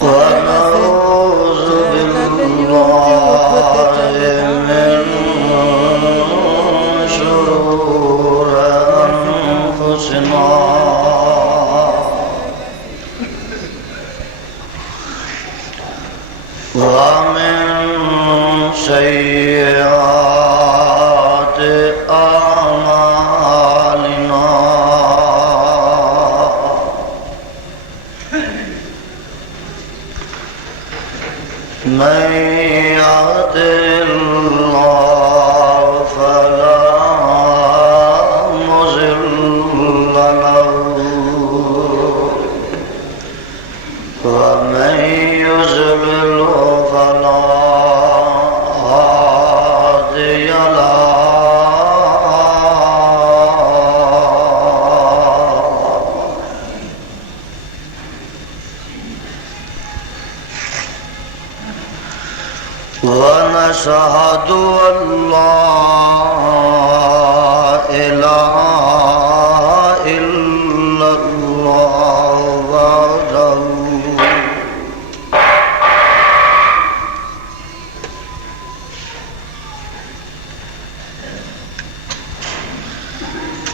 ونعوذ بالله من شرور أنفسنا ومن سيئات أعمالنا من يهد الله فلا مضل له ومن يضلل فلا هادي له ونشهد أن لا إله إلا الله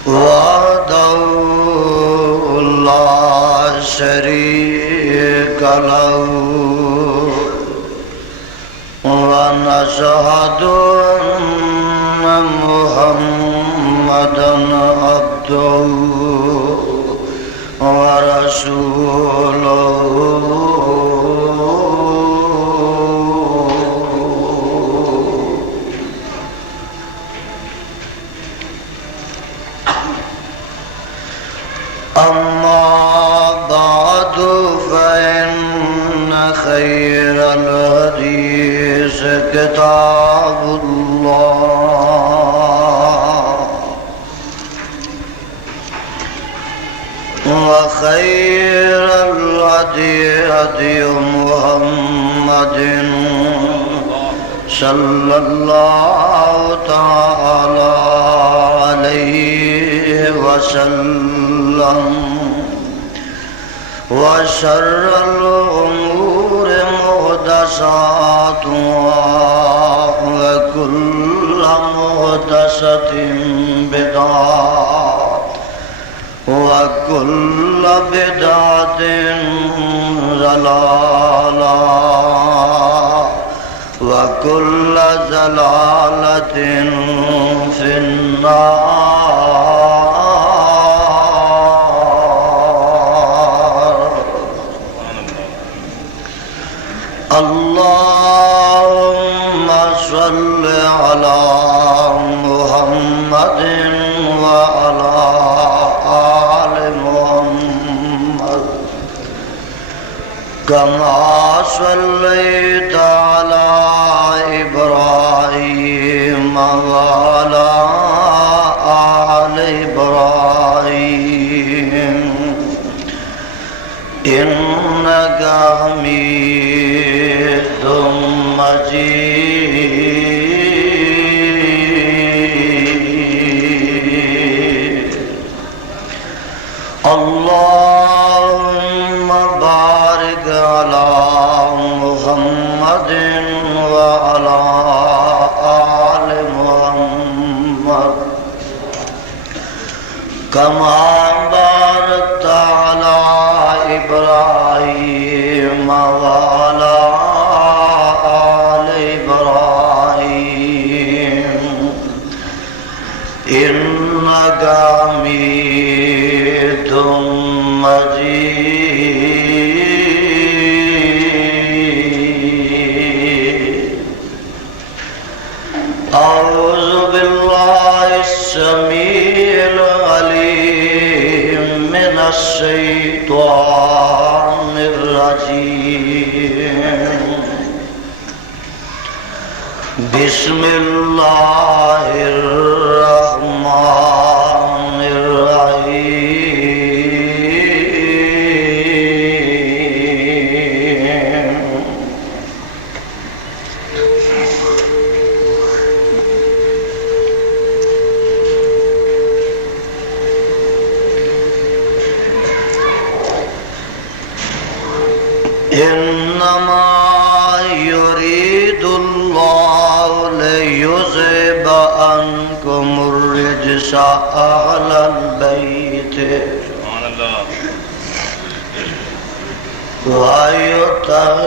وحده لا شريك له ونشهد أن محمدًا عبده ورسوله أما بعد فإن خير الحديث كتاب الله وخير الهدي هدي محمد صلى الله تعالى عليه وسلم وشر الأمور محدثاتها وكل محدثة بدعة وكل بدعة ضلالة وكل ضلالة في النار. اللهم صل على محمد وعلى آل محمد كما صليت على إبراهيم وعلى آل إبراهيم إنك حميد مجيد. اللهم بارك على محمد وعلى آل محمد كما باركت على إبراهيم وعلى آل إبراهيم إنك حميد مجيد. أعوذ بالله السميع العليم من الشيطان الرجيم. بسم الله الرحمن الرحيم. إنما يريد الله ليذهب عنكم الرجس أهل البيت ويطهركم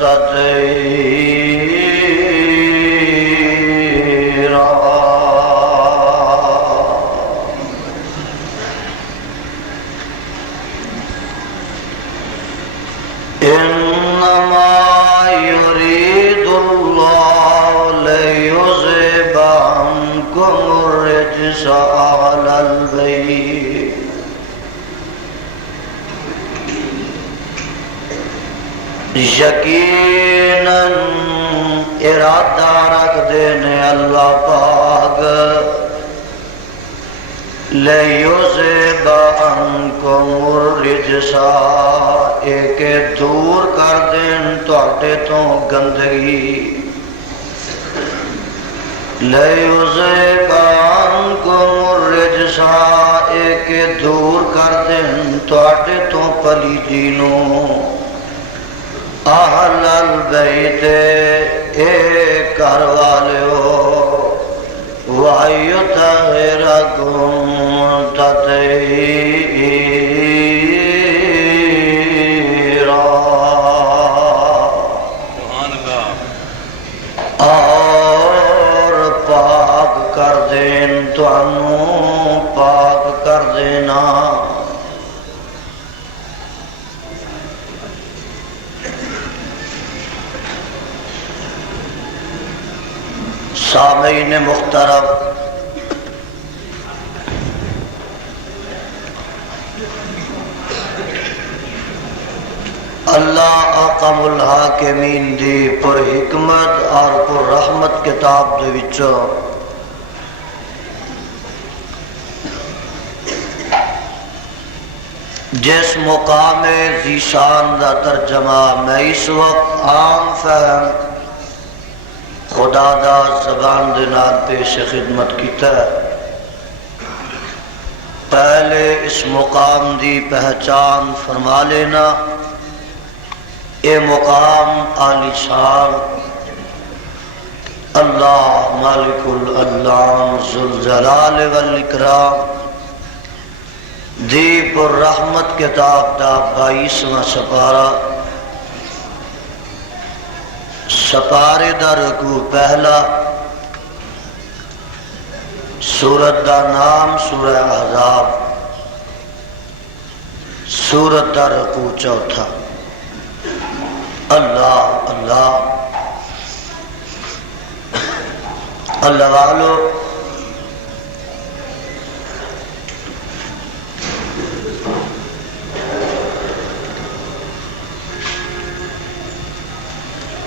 تطهيرا. إنما يريد الله ليذهب عنكم الرجس أهل البيت. یقیناً ارادہ رکھ دینے اللہ پاک لِیُذْهِبَ عَنْکُمُ الرِّجْسَ ایک دور کر دین تواڈے تو گندگی. لِیُذْهِبَ عَنْکُمُ الرِّجْسَ ایک دور کر دین تواڈے تو پلیتی نو. اہل البیت اے گھر والو وَيُطَهِّرَكُمْ تَطْهِيرًا. اور پاک کر دین تانوں پاک کر دینا. سامعین محترم، اللہ احکم الحاکمین دی پر حکمت اور پر رحمت کتاب دے وچوں جس مقام ذیشان دا ترجمہ میں اس وقت عام فہم خدا دا زبان دے نال پیش خدمت کیتا ہے. پہلے اس مقام دی پہچان فرما لینا. اے مقام عالی شان اللہ مالک الانام ذوالجلال والاکرام دی پر رحمت کتاب دا 22واں سپارہ. سپارے دا رکوع پہلا. سورت دا نام سورہ احزاب. سورت دا رکوع چوتھا. اللہ اللہ اللہ والو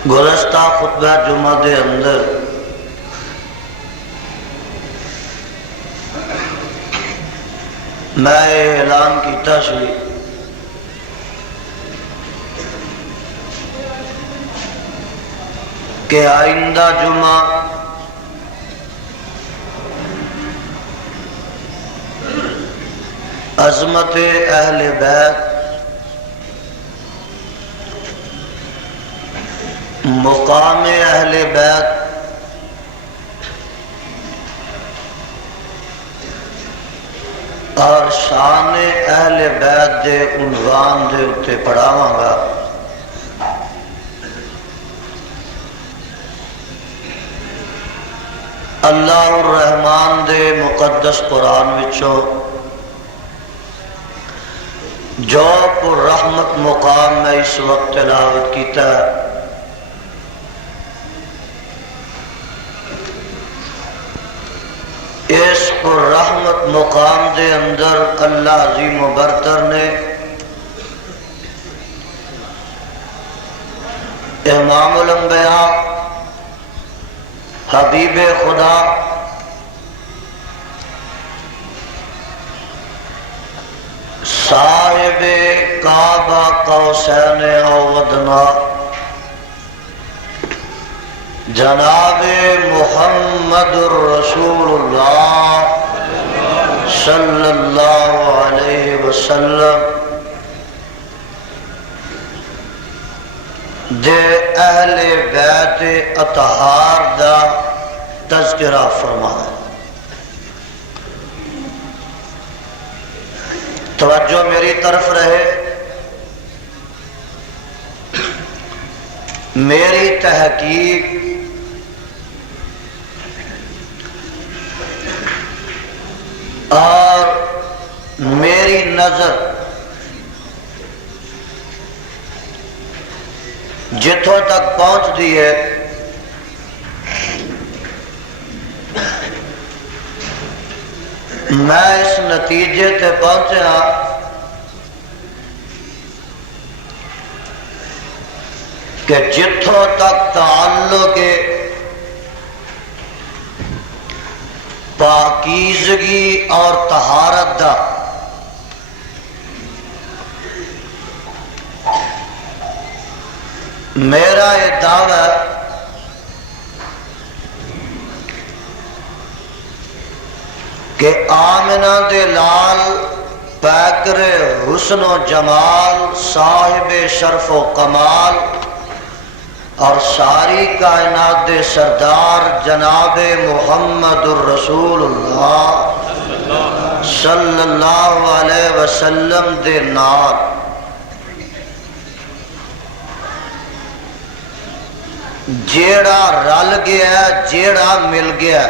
گزشتہ خطبہ جمعہ دے اندر میں اعلان کیتا سی کہ آئندہ جمعہ عظمت اہل بیت مقام اہل بیت اور شان اہل بیت دے عنوان دے اتے پڑھاواں گا. اللہ الرحمن دے مقدس قرآن وچوں جو پر رحمت مقام میں اس وقت تلاوت کیتا ہے. اس پر رحمت مقام دے اندر اللہ عظیم و برتر نے امام الانبیاء حبیب خدا صاحب کعبہ قوسین او ادنی جناب محمد رسول اللہ صلی اللہ علیہ وسلم دے اہل بیت اطہار دا تذکرہ فرمایا۔ توجہ میری طرف رہے، میری تحقیق اور میری نظر جتوں تک پہنچتی ہے میں اس نتیجے تے پہنچا کہ جتوں تک تعلق پاکیزگی اور طہارت دا میرا یہ دعویٰ کہ آمنہ دے لال پیکر حسن و جمال صاحب شرف و کمال اور ساری کائنات دے سردار جناب محمد الرسول اللہ صلی اللہ علیہ وسلم دے نال جیڑا رل گیا جیڑا مل گیا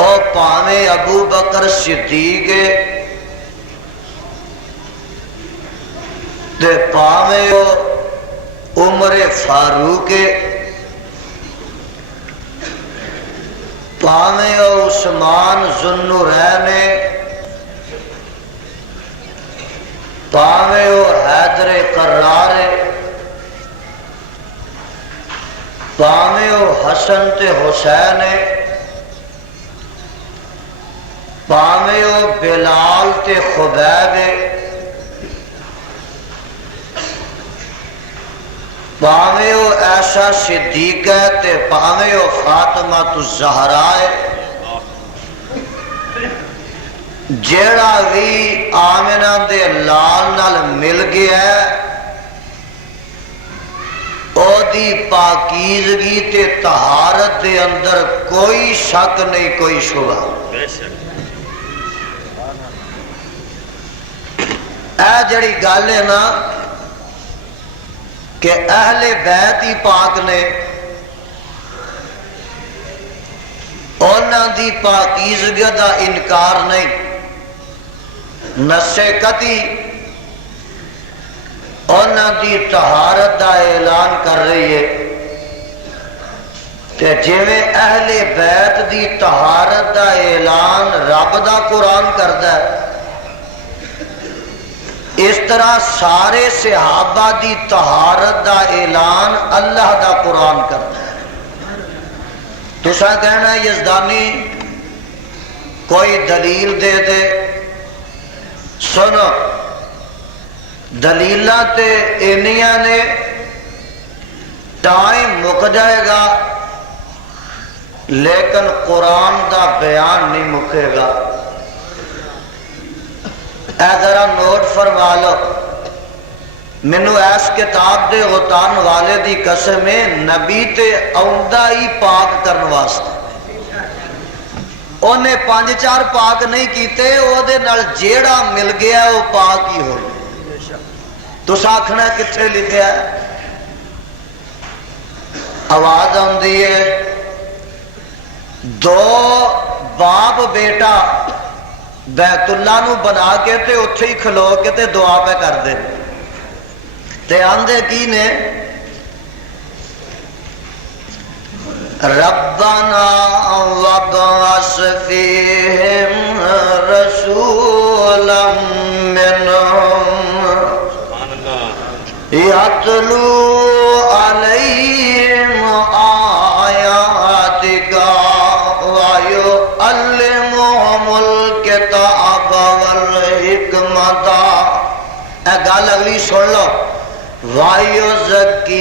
او پاویں ابو بکر صدیق تے پاویں او عمر فاروق پاویں او عثمان ذو النورین پاویں او حیدر قرار پاویں او حسن تے حسین پاویں او بلال تے خبیب پاویں او عائشہ صدیقہ تے پاویں او فاطمہ الزہرا جیڑا بھی آمنہ دے لال نال مل گیا او دی پاکیزگی تے طہارت دے اندر کوئی شک نہیں کوئی شبہ اے جڑی گل ہے نا کہ اہل بیت ہی پاک نے انہاں دی پاکیزگی دا انکار نہیں نص قطعی انہاں دی طہارت دا اعلان کر رہی ہے کہ جویں اہل بیت دی طہارت دا اعلان رب دا قرآن کردا ہے اس طرح سارے صحابہ دی طہارت دا اعلان اللہ دا قرآن کرتا ہے۔ تساں کہنا یزدانی کوئی دلیل دے دے، سنو دلیلاں تے اینیاں نے ٹائم مک جائے گا لیکن قرآن دا بیان نہیں مکے گا۔ اے ذرا نوٹ فرما لو، مینو ایس کتاب دے غتان والے دی قسم نبی تے آؤندا ہی پاک کرن واسطے انہیں 5-4 پاک نہیں کیتے، او دے نال جیڑا مل گیا وہ پاک ہی ہو گیا۔ تسا آکھنا کتنے لکھیا ہے؟ آواز آندی ہے 2 باپ بیٹا بیت اللہ نو بنا کے تے اتھے ہی کھلو کے تے دعا پہ کر دے تے آندے کی نے ربنا وابعث فیہم رسولا منہم یتلو علیہم آیاتک ویعلمہم الکتاب والحکمت۔ اے گل اگلی سن لو، وَيُزَكِّيهِمْ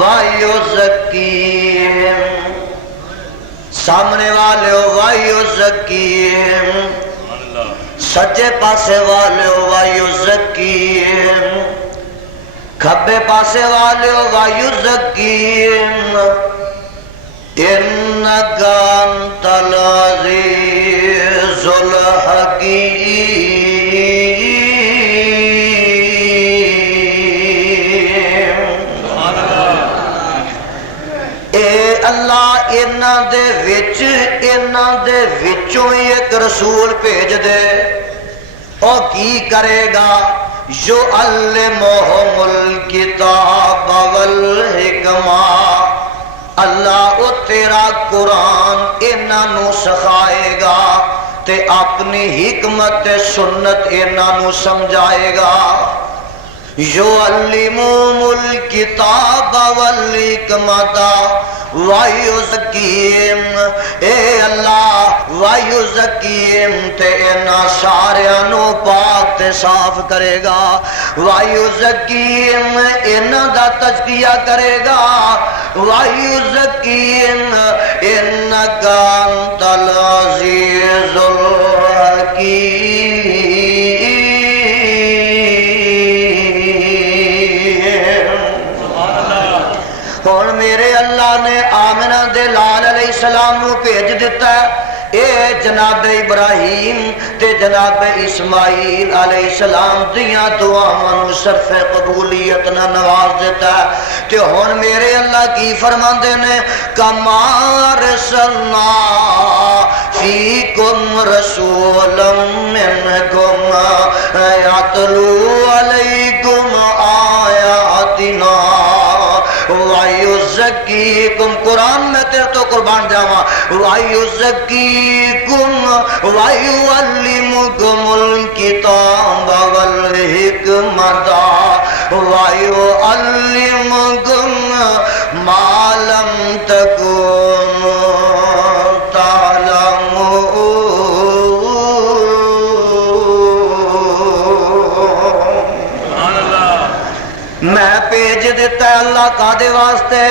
وَيُزَكِّيهِمْ سامنے والے وَيُزَكِّيهِمْ سجے پاسے والے وایزکیم، کھبے پاسے والے وایزکیم، انک انت العزیز الحکیم۔ اے اللہ انہاں دے وچوں ہی ایک رسول بھیج دے، او کی کرے گا؟ یعلمہم الکتاب والحکمہ، اللہ او تیرا قرآن انہاں نو سکھائے گا تے اپنی حکمت سنت انہاں نو سمجھائے گا۔ یعلمہم الکتاب والحکمۃ ویزکیہم، اے اللہ ویزکیہم تے انہاں ساریاں نو پاک تے صاف کرے گا، ویزکیہم انہاں دا تزکیہ کرے گا، ویزکیہم انک انت العزیز الحکیم۔ ہن میرے اللہ نے آمنہ دے لال علیہ السلام نو بھیج دیتا ہے، اے جناب ابراہیم تے جناب اسماعیل علیہ السلام دیاں دعاواں نو صرف قبولیت نہ نواز دیتا ہے۔ تے ہن میرے اللہ کی فرماندے نے، کما ارسلنا فیکم رسولا منکم یتلو علیکم آیاتنا وَيُزَّكِّيكُمْ، قرآن میں تیرے تو قربان جاواں، وَيُزَّكِّيكُمْ وَيُعَلِّمُكُمُ الْكِتَابَ وَالْحِكْمَةَ وَيُعَلِّمُكُمْ مَا لَمْ تَكُونُوا میں بھیج دیتا ہے اللہ کادے واسطے؟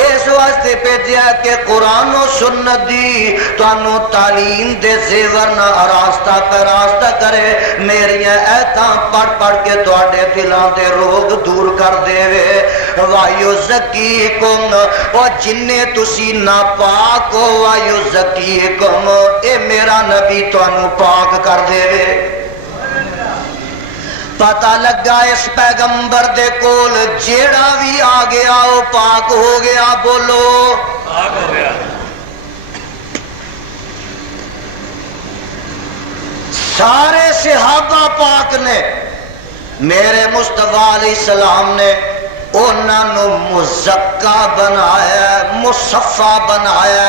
اس واسطے بھیجیا کہ قرآن و سنت دی تانوں تعلیم دے زیور نہ آراستہ پیراستہ کرے، میریاں ایتاں پڑھ پڑھ کے تواڈے دلاں دے روگ دور کر دے وے۔ وایزکیکم، او جننے تسی ناپاک ہو، وایزکیکم اے میرا نبی تانوں پاک کر دے وے۔ پتہ لگا اس پیغمبر دے کول جیڑا بھی آ گیا وہ پاک ہو گیا، بولو پاک ہو گیا۔ سارے صحابہ پاک نے، میرے مصطفیٰ علیہ السلام نے انہاں نو مزکا بنایا، مصفہ بنایا،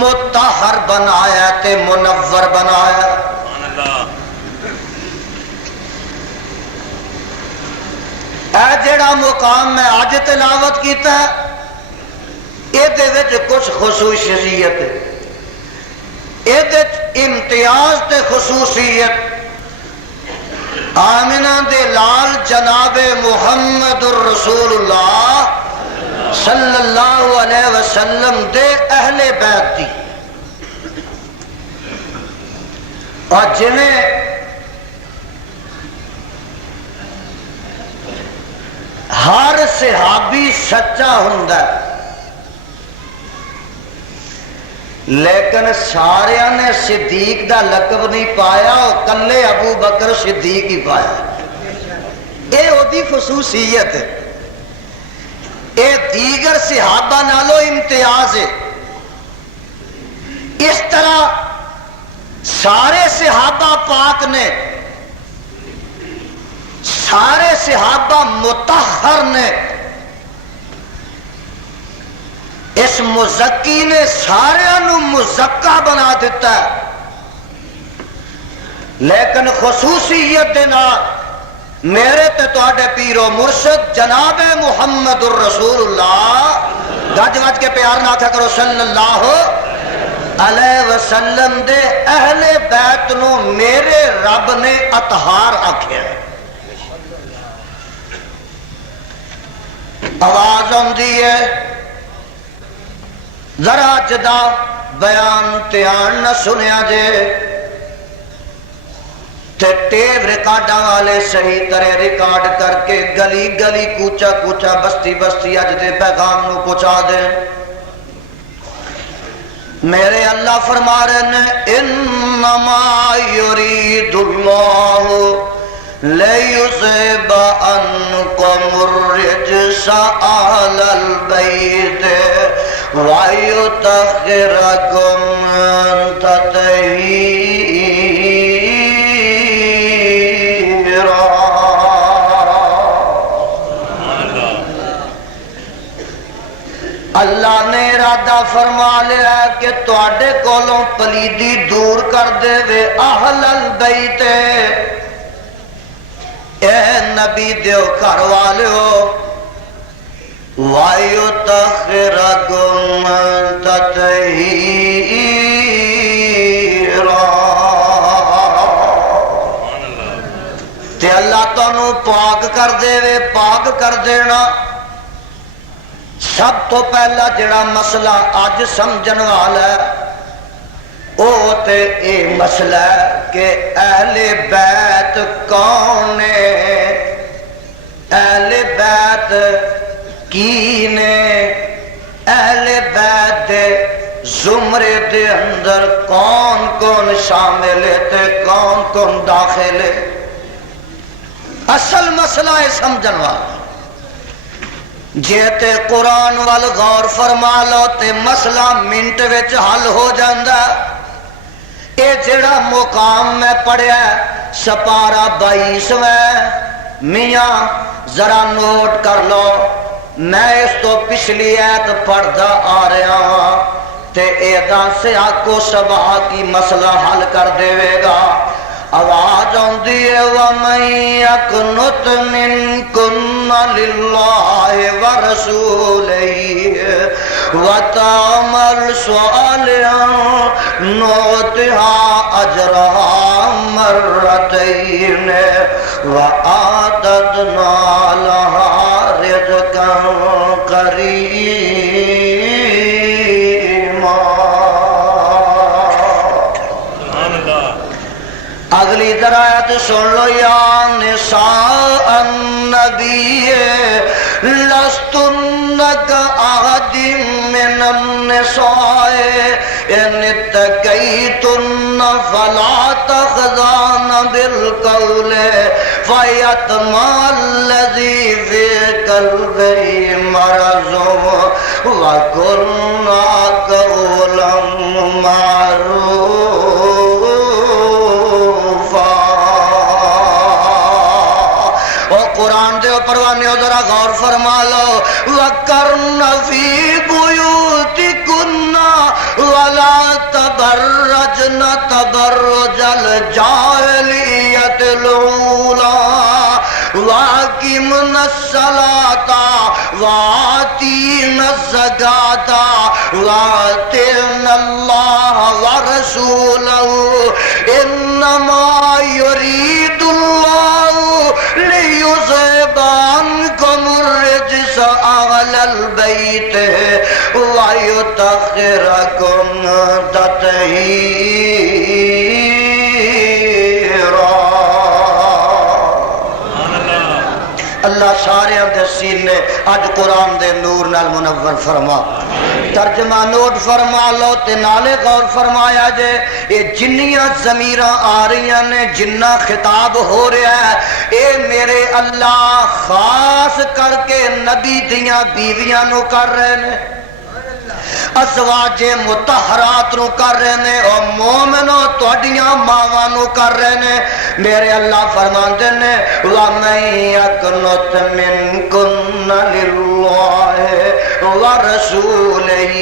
مطہر بنایا تے منور بنایا۔ اے جڑا مقام میں آج تلاوت کیتا ہے، اے دے وچ کچھ خصوصیت ہے، اے دے امتیاز تے خصوصیت آمنہ دے لال جناب محمد الرسول اللہ صلی اللہ علیہ وسلم دے اہل بیت دی۔ اور جنہیں ہر صحابی سچا ہوندا ہے، لیکن سارے نے صدیق دا لقب نہیں پایا، وہ کلے ابو بکر صدیق ہی پایا۔ اے اودی خصوصیت ہے، اے دیگر صحابہ نالو امتیاز ہے۔ اس طرح سارے صحابہ پاک نے، سارے صحابہ مطہر نے، اس مزکی نے سارے نو مزکا بنا دیتا ہے، لیکن خصوصیت دینا میرے تے تواڈے پیرو مرشد جناب محمد الرسول اللہ، گج وج کے پیار نہ تھا کرو، صلی اللہ علیہ وسلم دے اہل بیت نو میرے رب نے اطہار آکھیا ہے۔ آواز آندی ہے، ذرا جدا بیان تیان نہ سنیا جے۔ تے ٹیپ ریکارڈ والے صحیح طرح ریکارڈ کر کے گلی گلی کوچا کوچا بستی بستی اج دے پیغام نو پہنچا دیں. میرے اللہ فرما رہے ہیں انما یرید اللہ لیذہب عنکم الرجس اہل البیت ویطہرکم تطہیرا. اللہ نے ارادہ فرما لیا کہ تواڈے کولوں پلیدی دور کر دے وے اہل البیت، اے نبی دیو گھر والےو، وَيُطَهِّرَكُمْ تَطْهِيرًا. تے اللہ تانوں پاک کر دے وے، پاک کر دینا. سب تو پہلا جڑا مسئلہ اج سمجھن والا ہے او تے اے مسئلہ ہے کہ اہل بیت کون ہے، اہل بیت کی نے، اہل بیت دے زمرے دے اندر کون کون شامل ہے تے کون کون داخل ہے. اصل مسئلہ ہے سمجھن والا. جے تے قرآن وال غور فرما لو تے مسئلہ منٹ وچ حل ہو جاندا. اے جڑا مقام میں پڑھیا سپارہ 22 میاں ذرا نوٹ کر لو. میں اس تو پچھلی ایت پڑھدا آ رہا ہاں تے ایدا سے آکو سبا کی مسئلہ حل کر دے گا. آواز آندی ہے وَمَن يَقْنُتْ مِنكُنَّ لِلَّهِ وَرَسُولِهِ وَتَعْمَلْ صَالِحًا نُؤْتِهَا أَجْرَهَا مَرَّتَيْنِ وَأَعْتَدْنَا لَهَا رِزْقًا كَرِيمًا. اگلی درایت سن لو. یا نساء النبی لستن کأحد من النساء ان اتقیتن فلا تخضعن بالقول فیطمع الذی فی قلبہ مرض وقلن قولا معروفا. قرآن دے پروانے ذرا غور فرما لو. وَقَرْنَ فِي بُيُوتِكُنَّ وَلَا تَبَرَّجْنَ تَبَرُّجَ الْجَاهِلِيَّةِ الْأُولَىٰ وَأَقِمْنَ الصَّلَاةَ وَآتِينَ الزَّكَاةَ وَأَطِعْنَ اللَّهَ وَرَسُولَهُ إِنَّمَا يُرِيدُ اللَّهُ لِيُذْهِبَ عَنكُمُ الرِّجْسَ أَهْلَ الْبَيْتِ وَيُطَهِّرَكُمْ تَطْهِيرًا. اللہ سارے دے سینے اج قرآن دے نور نال منور فرما. ترجمہ نوٹ فرما لو تے نالے غور فرمایا جے اے جنیاں ضمیراں آ رہی نے، جنہ خطاب ہو رہا ہے، اے میرے اللہ خاص کر کے نبی دیاں بیویاں نو کر رہے نے، ازواج مطہرات نو کر رہے نے، اور مومنوں تواڈیاں ماواں نو کر رہے نے. میرے اللہ فرماندے نے وَمَن يَقْنُتْ مِنكُنَّ لِلَّهِ وَرَسُولِهِ.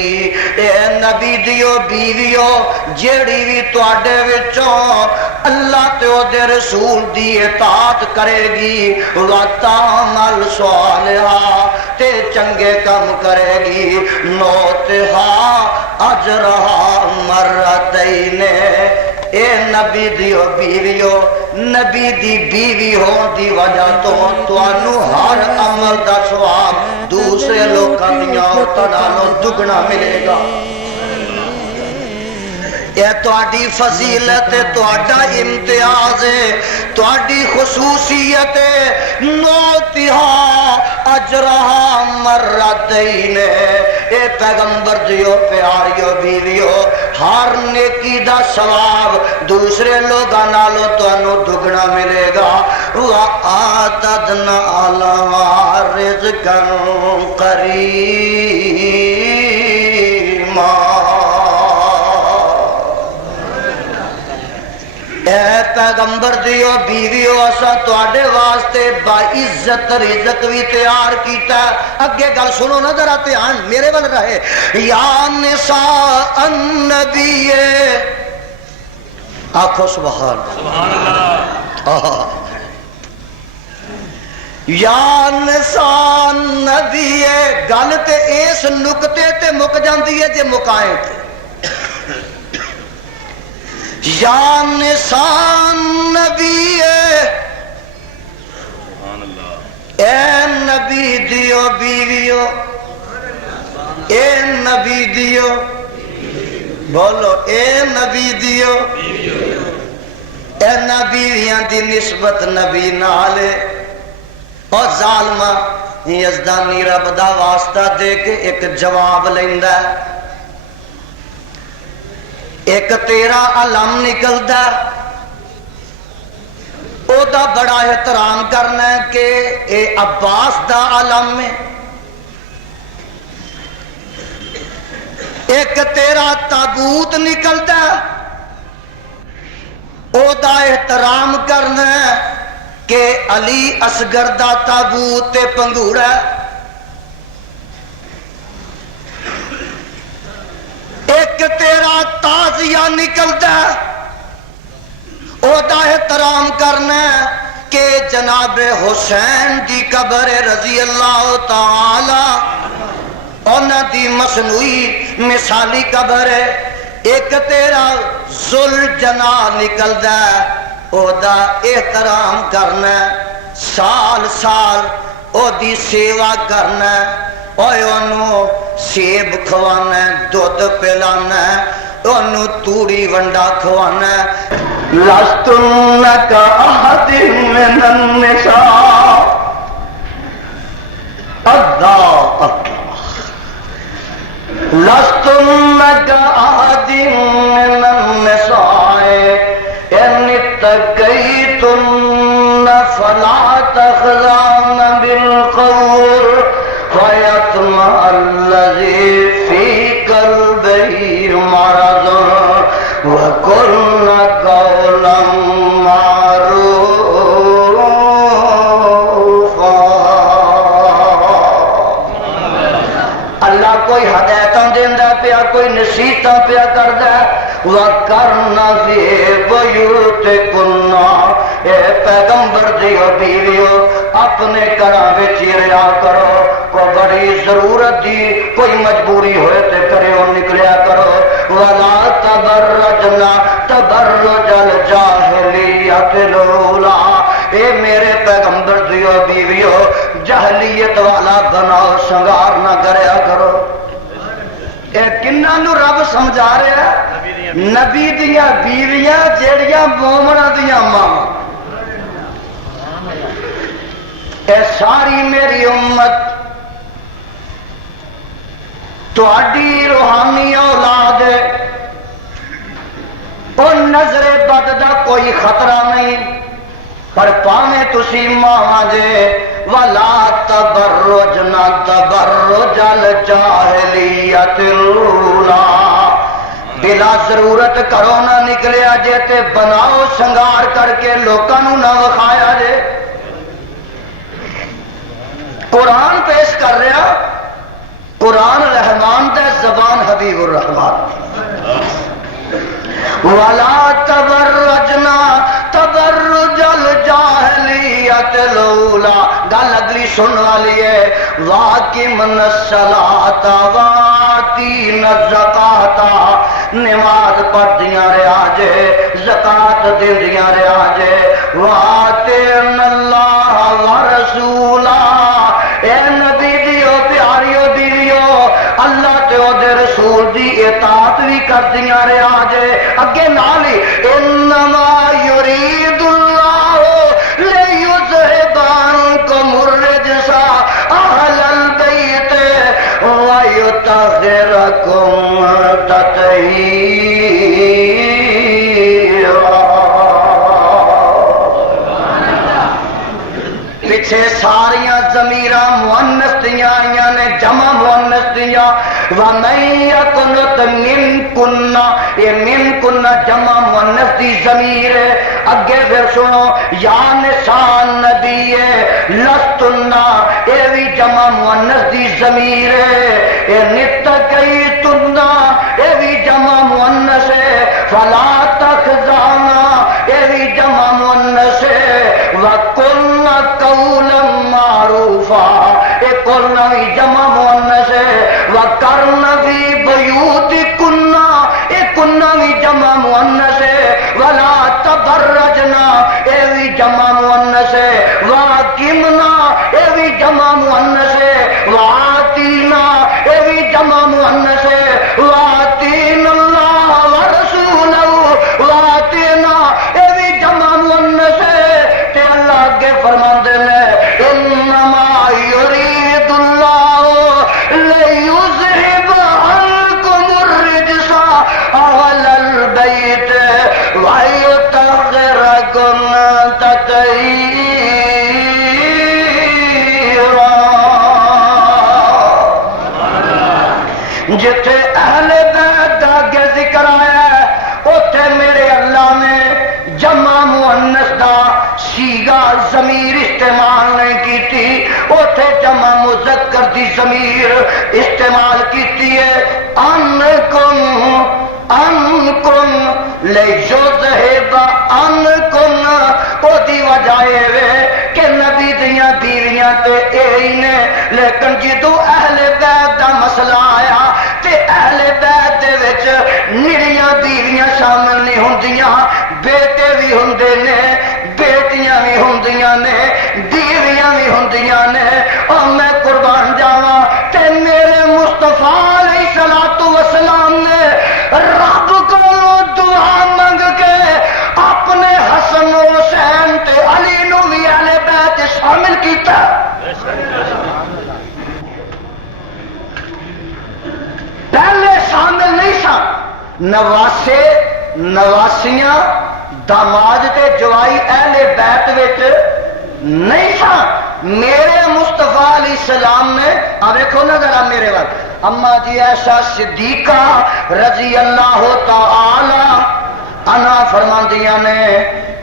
اے نبی دیو بیویو جیڑی بھی تواڈے وچوں اللہ تے او دے رسول دی اطاعت کرے گی وَتَعْمَلْ صَالِحًا تے چنگے کام کرے گی نُؤْتِهَا أَجْرَهَا مَرَّتَيْنِ. اے نبی دیو بیویو، نبی دی بیوی ہون دی وجہ تو تانوں ہر عمل دا ثواب دوسرے لوکاں دیاں عورتاں نالوں دگنا ملے گا. یہ تہاڈی فضیلت تہاڈا امتیاز ہے تہاڈی خصوصیت نوتہا اجرہا مرتین اے پیغمبر دیو پیاریو بیویو ہر نیکی دا ثواب دوسرے لوگاں نالوں تانوں دگنا ملے گا وَآتَدْنَا لَهَا رِزْقًا قَرِيمًا اے پیغمبر دیو بیویو اسا تواڈے واسطے باعزت رزق بھی تیار کیتا ہے اگے گل سنو نا ذرا دھیان میرے ول رہے یا نساء النبی آکھو سبحان اللہ یا نساء النبی گل تے اس نقطے تے مک جاندی ہے جے مکائیں تے یا نساء نبی اے نبی دیو بیویو اے نبی دیو بولو اے نبی دیو اے نبیویاں دی نسبت نبی نالے اور ظالمہ یزدانی رب دا واسطہ دے کے ایک جواب لیندا ہے ایک تیرا علم نکلدا او دا بڑا احترام کرنا ہے کہ اے عباس دا علم ہے ایک تیرا تابوت نکلدا او دا احترام کرنا ہے کہ علی اصغر دا تابوت تے پنگوڑا ایک تیرا تازیہ نکلتا او دا احترام کرنا کہ جناب حسین دی قبر رضی اللہ تعالی اونا دی مصنوعی مثالی قبر ایک تیرا ذوالجنا نکلتا او دا احترام کرنا سال سال او دی سیوا کرنا اوے انو سیب کھوانا دودھ پلانا انو توڑی ونڈا کھوانا لستن کا احد من النساء اللہ لستن کا احد من النساء ان اتقیتن فلا تخضعن بالقول فَيَطْمَعَ الَّذِي فِي قَلْبِهِ مَرَضٌ وَقُلْنَ قَوْلًا مَّعْرُوفًا اللہ کوئی ہدایتاں دیندا پیا کوئی نصیحتاں پیا کردا وَقَرْنَ فِي بُيُوتِكُنَّ اے پیغمبر دیو بیویو اپنے گھراں وچ رہیا کرو کو بڑی ضرورت دی کوئی مجبوری ہوئے تے کرے ہو نکلیا کرو وَلَا تَبَرَّجْنَا تَبَرُّجَ الْجَاهِلِيَّةِ الْأُولَىٰ اے میرے پیغمبر دیو بیویو جہلیت والا بناؤ سنگار نہ کریا کرو اے کنہاں نو رب سمجھا رہا ہے نبی دیاں بیویاں جیڑیاں مومناں دیاں ماں اے ساری میری امت تہاڈی روحانی اولاد او نظر بد دا کوئی خطرہ نہیں پر پاویں تسی ماواں جے ولا تبرجنا تبرج الجاہلیت الاولی بلا ضرورت کرو نہ نکلیا جے تے بناؤ سنگار کر کے لوکاں نو نہ وکھایا جے قرآن پیش کر رہا قرآن رحمان دے زبان حبیب الرحمان وَلَا تَبَرَّجْنَا تَبَرُّجَ الْجَاهِلِيَّةِ الْأُولَىٰ گل اگلی سن والی ہے وَأَقِمْنَ الصَّلَاةَ وَآتِينَ الزَّكَاةَ نماز پڑھدیاں رہیا جے زکات دیندیاں رہیا جے وَآتِينَ اللَّهَ وَرَسُولَهُ اے نبی دیو پیاریو بیویو اللہ تے او دے رسول دی اطاعت بھی کردیاں رہیا جے اگے نال ہی انما یرید اللہ لیذھب عنکم الرجس اہل البیت ویطہرکم تطہیرا۔ پیچھے ساریاں ضمیراں مؤنث دیاں آئیاں نے، جمع مؤنث دیاں، وَمَن يَقْنُتْ مِنكُنَّ، یہ مِنكُنَّ جمع مؤنث دی ضمیر ہے۔ اگے پھر سنو، یا نساء النبی لستن، یہ بھی جمع مؤنث دی ضمیر ہے۔ یہ نتقیتن، یہ بھی جمع مؤنث ہے۔ فلا تخضعن، یہ بھی جمع مؤنث ہے۔ وَقُلْنَ قَوْلًا مَّعْرُوفًا، یہ قلنا بھی جمع مؤنث ہے۔ وَقَرْنَ فِي بُيُوتِكُنَّ، یہ کننا بھی جمع مؤنث ہے۔ وَلَا تَبَرَّجْنَ، یہ بھی جمع مؤنث ہے۔ وَأَقِمْنَا، یہ بھی جمع مؤنث ہے۔ وَآتِينَا، یہ بھی جمع مؤنث ہے۔ وَآتِينَا اللَّهَ وَرَسُولَهُ، وَآتِينَا، یہ بھی جمع مؤنث ہے۔ تے اللہ کے فرماندے نے انما یرید اللہ لیذھب عنکم الرجس اہل البیت ویطہرکم تطہیرا۔ جتھے اہل بیت دا اگے ذکر آیا ہے اوتھے میرے اللہ نے جمع مؤنث دا صیغہ ضمیر استعمال نہیں کیتی، اوتھے جمع مذکر دی ضمیر استعمال کیتی ہے۔ انکم، انکم لیذھب عنکم، او دی وجہ ہے کہ نبی دیاں بیویاں تے اے نے، لیکن جدوں اہل بیت دا مسئلہ آیا تے اہل بیت دے وچ نڑیاں بیویاں شامل نہیں ہوندیاں، بیٹے بھی ہوندے نے، بیٹیاں بھی ہوندیاں نے، بیویاں بھی ہوندیاں نے۔ اور میں قربان جاواں تے میرے مصطفیٰ علیہ الصلوۃ والسلام نے رب کو دعا منگ کے اپنے حسن و حسین تے علی نو بھی اہل بیت شامل کیتا۔ پہلے شامل نہیں سن، نواسے نواسیاں داماد تے جوائی اہل بیت وچ نہیں سن۔ میرے مصطفیٰ علیہ السلام نے، اب دیکھو نا ذرا میرے وقت، اما جی عائشہ صدیقہ رضی اللہ تعالی عنہا فرماندیاں نے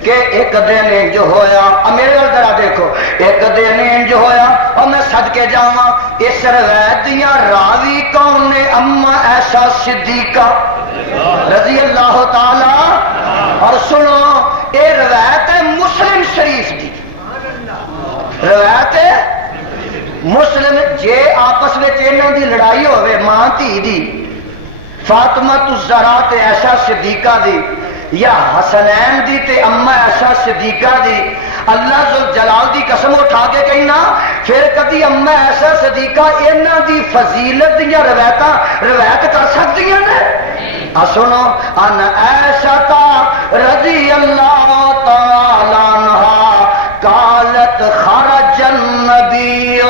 کہ ایک دن انج ہویا، میرے وقت ذرا دیکھو، ایک دن انج ہویا، اور میں صدقے جاواں اس روایت دیاں راوی کون نے؟ اما عائشہ صدیقہ رضی اللہ تعالی۔ اور سنو، یہ روایت ہے مسلم شریف دی، روایت ہے مسلم۔ جے آپس میں انہاں دی لڑائی ہوئے ماں دھی دی، فاطمہ الزہرا تے عائشہ صدیقہ دی، یا حسنین دی تے اما عائشہ صدیقہ دی، اللہ ذوالجلال دی قسم اٹھا کے کہنا پھر کدی اما عائشہ صدیقہ انہاں دی فضیلت دیاں روایت کر سکدیاں نے؟ سنو، ان عائشہ رضی اللہ تعالی عنہا قالت خرج النبی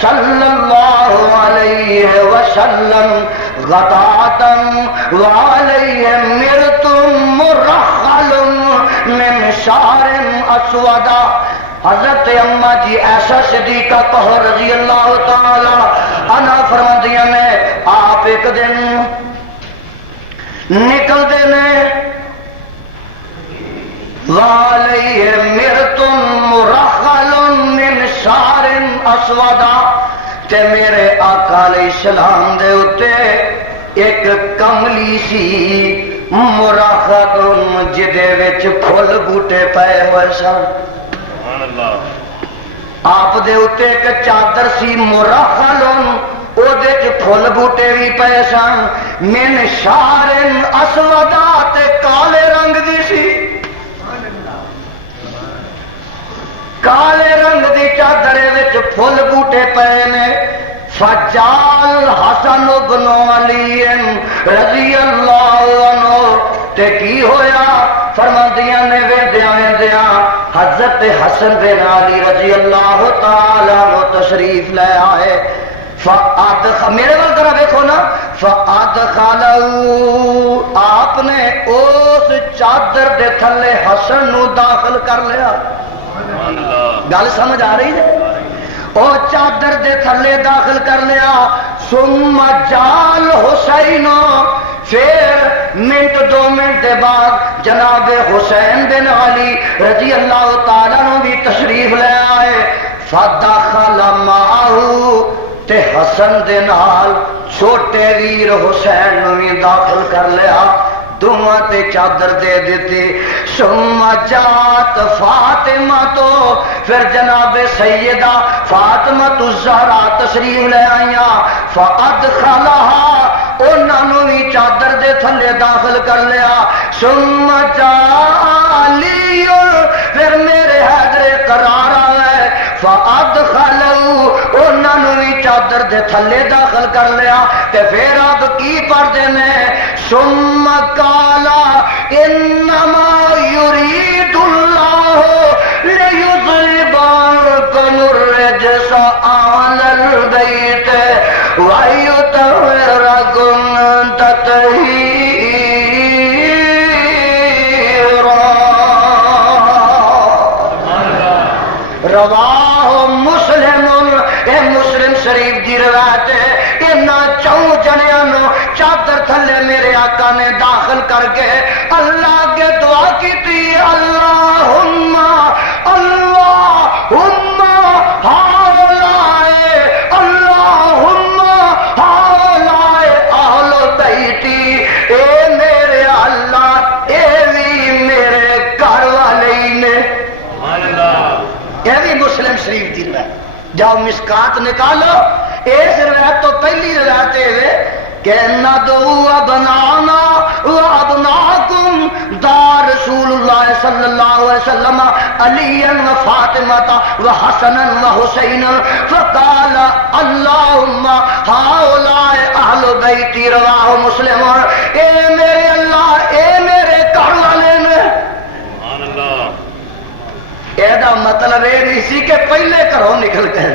صلی اللہ علیہ وسلم غداة وعلیہ مرط مرخل من شعر اسودا۔ حضرت اما جی عائشہ صدیقہ کہو رضی اللہ تعالی عنہ فرماندیاں نے آپ ایک دن نکلتے نے، وعلیہ مرط مرخل من شعر اسودا، تے میرے آقا علیہ السلام دے اتے ایک کملی سی مرخل جدے وچ پھل بوٹے پائے ہوئے سن۔ آپ دے اتے ایک چادر سی مرخل، پھل بوٹے بھی پے سن، من شعر اسودا تے کالے رنگ دی سی، کالے رنگ دی چادرے وچ پھل بوٹے پے نے۔ فجال حسن بن علی رضی اللہ عنہ، تے کی ہویا فرماندیاں نے ویندیاں ویندیاں حضرت حسن بن علی رضی اللہ تعالی عنہ تشریف لے آئے. میرے وال ذرا دیکھو نا. فَأَدْخَلَهُ آپ نے اس چادر دے تھلے حسن نو داخل کر لیا. گل سمجھ آ رہی ہے؟ او چادر دے تھلے داخل کر لیا. ثم جال حسین پھر منٹ دو منٹ دے بعد جناب حسین بن علی رضی اللہ تعالیٰ عنہ بھی تشریف لے آئے. فدخل معه تے حسن دے نال چھوٹے ویر حسین نو بھی داخل کر لیا. دونوں تے چادر دے دیتی. ثم جات فاطمہ تو پھر جناب سیدہ فاطمہ الزہرا تشریف لے آئیاں. فادخلها انہوں بھی چادر دے تھلے داخل کر لیا. ثم جالی پھر میرے حیدر قرار آئے. فادخلوا انہوں بھی چادر دے تھلے داخل کر لیا. تے پھر اب کی پڑھتے ہیں ثم قالا انما یرید اللہ لیذہب عنکم الرجس اہل البیت ویطہرکم تطہیرا. رواہ مسلم، اے مسلم شریف دی روایت ہے. چون جنیاں نو چادر تھلے میرے آقا نے داخل کر کے اللہ کے دعا کی تھی. اللہم اللہم ہاؤلائے اللہم ہاؤلائے اہل بیتی. اے میرے اللہ اے بھی میرے گھر والے ہی نے. یہ بھی مسلم شریف دی روایت. جاؤ مسکات نکالو. اس روایت تو پہلی روایت ہے کہ ندعو ابنانا وابناکم دار رسول اللہ صلی اللہ علیہ وسلم علی و فاطمہ و حسن و حسین فقال اللہم ہؤلاء اہل بیتی. رواہ مسلم. اے میرے اللہ اے میرے گھر والے نے. یہ مطلب یہ نہیں سی کہ پہلے گھروں نکل گئے.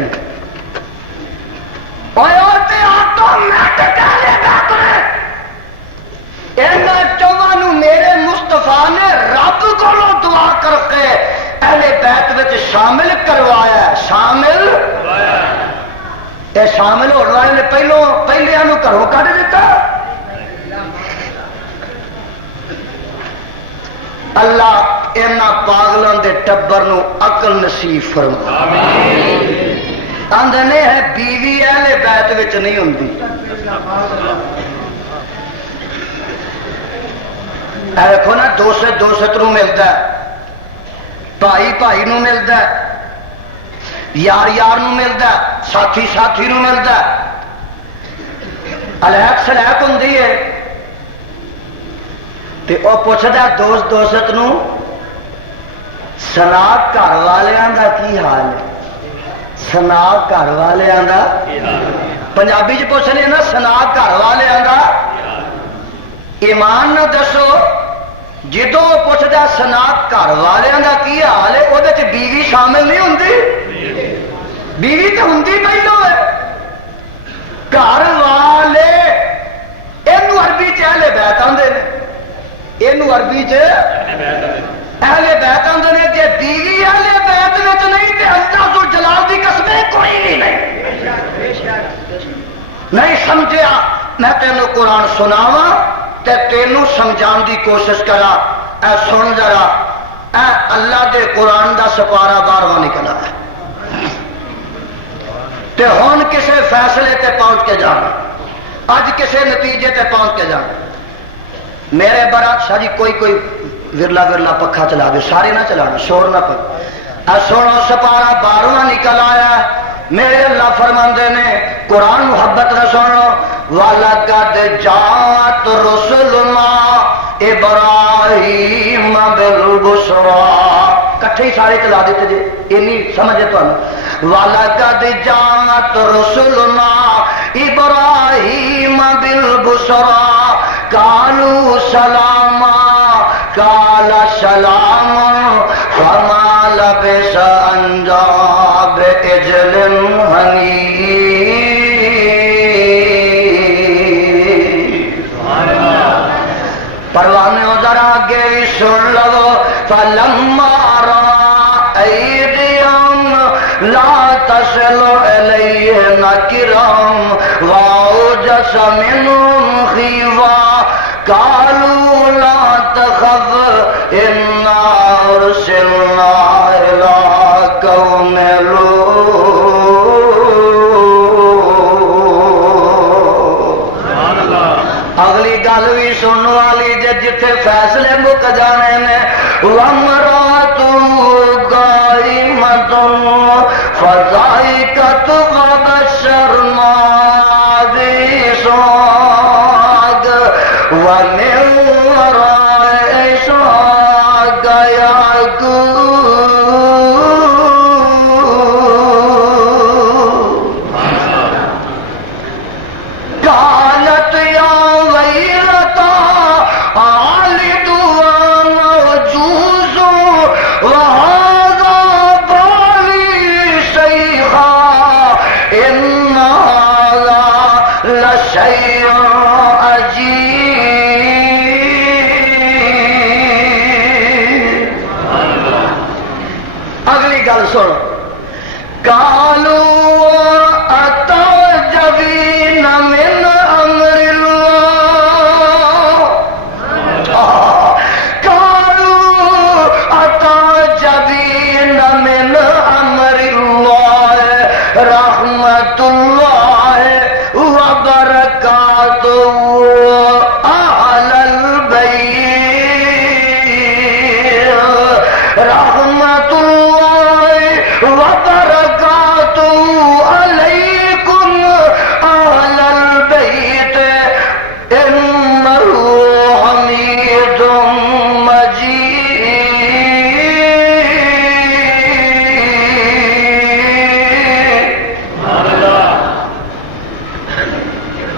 میرے مصطفیٰ نے رب کو دعا کر کے اہل بیت وچ شامل کروایا. شامل شامل ہونے والے نے پہلے گھروں کڈ دیتا. کہ اللہ اینا پاگلوں دے ٹبر نو عقل نصیب فرما. آندنے ہے بیوی اہل بیت وچ نہیں ہوندی. دیکھو نا دوست دوست نو ملتا ہے, بھائی بھائی نو ملتا ہے, یار یار نو ملتا ہے, ساتھی ساتھی نو ملتا ہے, الیک سلیک ہوندی ہے. تے او پوچھدا دوست دوست نو سنا گھر والیاں دا کی حال ہے, سنا گھر والیاں دا. پنجابی چ پوچھ لے نا سنا گھر والیاں دا. ایمان نہ دسو جدو پوچھدا سنا گھر والیاں دا کی حال ہے, وہ بیوی شامل نہیں ہوندی. بیوی تو ہوندی پہلو ہے. گھر والے یہ عربی چ اہل بیت آندے نے, یہ عربی چ اہل بیت آندے نے. جے بیوی اہل بیت وچ نہیں تے اللہ ذو جلال دی قسم کوئی بھی نہیں سمجھیا. میں تینوں قرآن سناواں تے تینوں سمجھان دی کوشش کرا. اے سن ذرا, اے اللہ دے قرآن دا سپارہ 12واں نکلا ہے تے ہن کسے فیصلے تے پہنچ کے جانا, اج کسے نتیجے تے پہنچ کے جانا. میرے برات شاہ جی کوئی ورلا ورلا پکھا چلا دے, سارے نہ چلانا, شور نہ پڑ. سونا سپارہ 12واں نکل آیا. میرے اللہ فرماندے نے قرآن محبت نہ سنو. وَلَقَدْ جَاءَتْ رُسُلُنَا إِبْرَاهِيمَ بِالْبُشْرَىٰ. کٹھے ہی سارے چلا دیتے جی, اینی سمجھے تو. وَلَقَدْ جَاءَتْ رُسُلُنَا إِبْرَاهِيمَ بِالْبُشْرَىٰ قَالُوا سَلَامًا سلام فما لبث ان جاء بعجل حنیذ۔ پروانے ذرا آگے بھی سن لو، فلما ایدیہم لا تصل الیہ نکرہم واوجس منہم خیفہ قالوا لا تخف انا ارسلنا الی قوم لوط۔ اگلی گل بھی سننے والی جتھے فیصلے مک جانے نے، وامرأتہ قائمۃ فضحکت فبشرناہا بإسحاق ومن وراء إسحاق یعقوب۔ قالت یا ویلتى آلد وأنا عجوز وهذا بعلي شيخا إن هذا لشيء عجيب۔ اگلی گل سن، قالوا أتعجبين من أمر الله، قالوا أتعجبين من أمر الله رحمة الله وبركاته أهل البيت رحمة الله وبركاته عليكم أهل البيت إنه حميد مجيد۔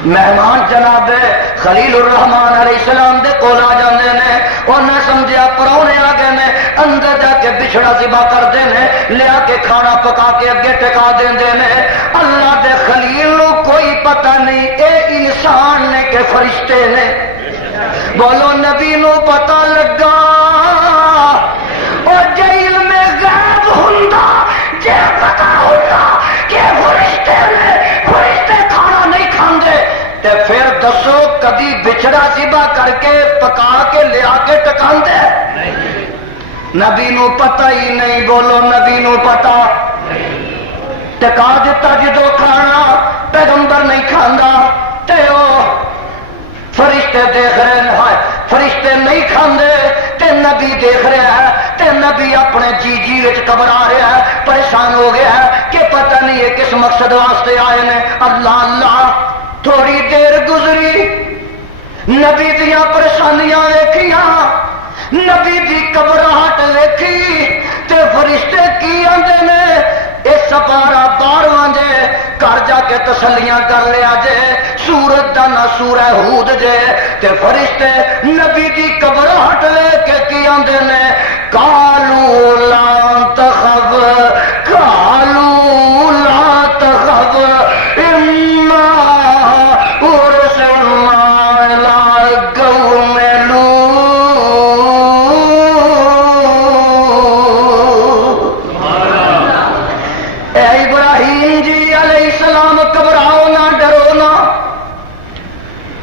مہمان جناب خلیل الرحمان علیہ السلام دے کول آ جاندے نے، انہیں سمجھیا پراؤنے آ گئے نے، اندر جا کے بچھڑا ذبح کرتے ہیں، لیا کے کھانا پکا کے اگے ٹکا دیندے نے۔ اللہ دے خلیل نو کوئی پتہ نہیں اے انسان نے کہ فرشتے نے۔ بولو نبی نو پتہ لگا، اور جے علم غیب ہوندا، جے پتہ ہوندا کہ فرشتے نے، فرشتے کھانا نہیں کھاندے، تے پھر دسو کدی بچھڑا ذبح کر کے پکا کے لیا کے ٹکاندے؟ نبی نو پتہ ہی نہیں۔ بولو نبی نو پتہ ٹکا دیتا جدو کھانا پیغمبر نہیں کھاندا، تے او فرشتے دیکھ رہے ہیں، فرشتے نہیں کھاندے تے نبی دیکھ رہا ہے، تے نبی اپنے جی وچ گھبرا رہا ہے، پریشان ہو گیا ہے کہ پتہ نہیں ہے کس مقصد واسطے آئے نے۔ اللہ اللہ، تھوڑی دیر گزری، نبی دیاں پریشانیاں ویکھیاں، نبی دی گھبراہٹ ویکھی، تے فرشتے کی آندے نے، اے سپارہ 12واں جے، گھر جا کے تسلیاں کر لیا جے، سورت دا نہ سورہ ہود جے۔ تے فرشتے نبی دی گھبراہٹ لے کے کی آندے نے، قالوا لا تخف، قالوا لا تخف انا ارسلنا الى قوم لوط۔ اے ابراہیم جی علیہ السلام، گھبراؤ نہ، ڈرو نہ،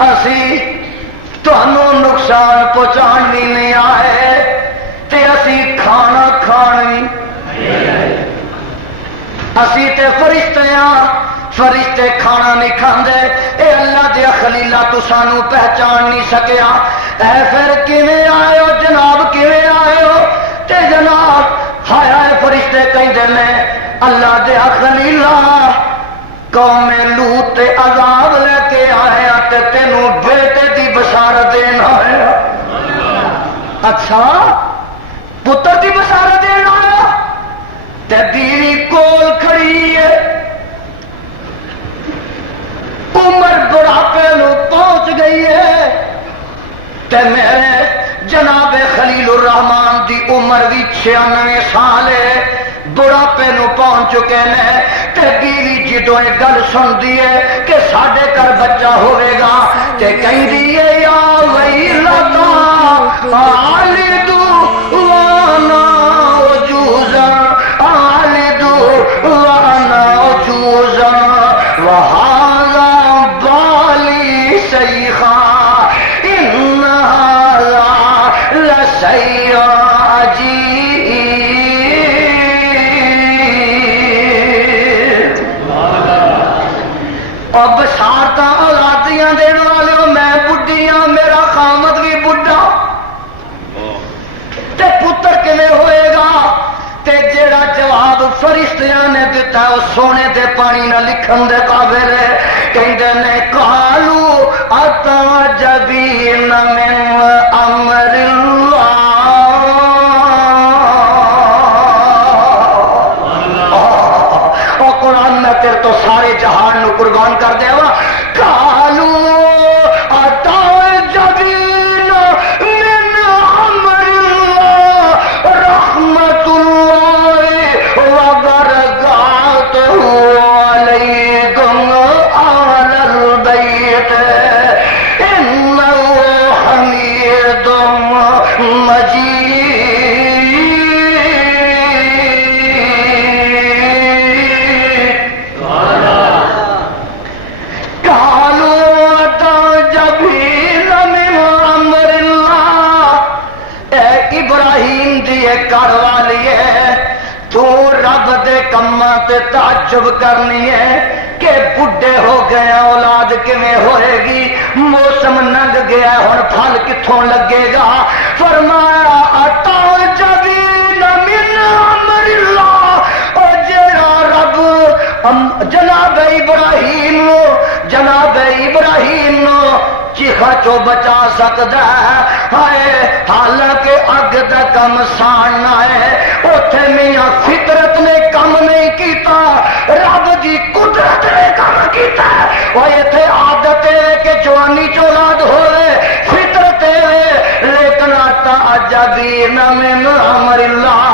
اسی تہنوں نقصان پہنچانی نہیں آئے، تے اسی کھانا کھانی، اسی تے فرشتے ہاں، فرشتے کھانا نہیں کھاندے۔ اے اللہ دے خلیلہ تو سانو پہچان نہیں سکیا، اے پھر کیویں آئے ہو جناب، کیویں آئے ہو؟ تے جناب ہائے ہائے فرشتے کہندے نے، اللہ دے خلیلہ قوم لوط تے عذاب لے کے آیا تے تینوں بیٹے دی بشارت دینا ہے۔ اچھا پتر دی بشارت دینا ہے، تے بیوی کول کھڑی ہے، عمر بڑھاپے نو پہنچ گئی ہے، تے میرے جناب خلیل الرحمان دی عمر بھی 96 سال ہے، بڑھاپے نو پہنچ چکے ہیں، تے بیوی جدوں یہ گل سنتی ہے کہ ساڈے گھر بچہ ہوئے گا تے کہندی ہے یا ویلتا آلدو وانا عجوزا آلدو وانا عجوزا وہذا بالی شیخا ان هذا لشیء عجیب۔ اور بشارتاں اولادیاں دین والے میں بڈھی ہاں، میرا خامد بھی بڈھا، تے پتر کیویں ہوئے گا؟ تے جیڑا جواب فرشتیاں نے دتا وہ سونے دے پانی نہ لکھن دے قابل ہے۔ کہندے نے قالوا اتعجبین من امر اللہ۔ اور قرآن میں تیرے تو سارے جہان نو قربان کر دے وا۔ قالوا اتعجبین من امر اللہ رحمت اللہ وبرکاتہ علیکم اہل البیت انہ حمید مجید۔ قالوا تعجبین من امر اللہ، اے ابراہیم دی گھر والی ہے، تو رب دے کماں تے تعجب کرنی ہے کہ بڈھے ہو گئے اولاد کیویں ہوئے گی، موسم لنگ گیا ہن پھل کتھوں لگے گا؟ فرمایا اتعجبین من امر اللہ، او جیڑا رب جناب ابراہیم نو چیخا چو بچا سکتا ہے، ہائے حالانکہ اگ دا کم ساڑنا ہے، اوتھے میاں فطرت نے کم نہیں کیتا، رب دی قدرت نے کم کیتا ہے۔ وہ ایتھے عادت ہے کہ جوانی چولاد ہوئے، فطرت ہے، لیکن تعجبین من امر اللہ،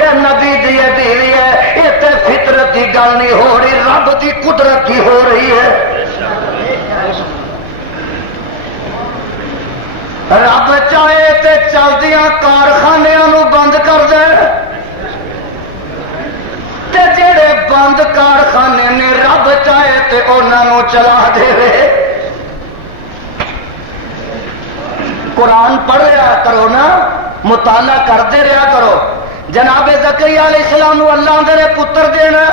اے نبی دی بیوی ہے، ایتھے فطرت دی گل نہیں ہو رہی، رب دی قدرت دی ہو رہی ہے۔ رب چاہے تے چلدیاں کارخانیاں نو بند کر دے، تے جڑے بند کارخانے نے رب چاہے تے انہاں نو چلا دے۔ قرآن پڑھ رہا کرو نا، مطالعہ کرتے رہا کرو۔ جناب زکریا علیہ السلام نو اللہ نے پتر دینا،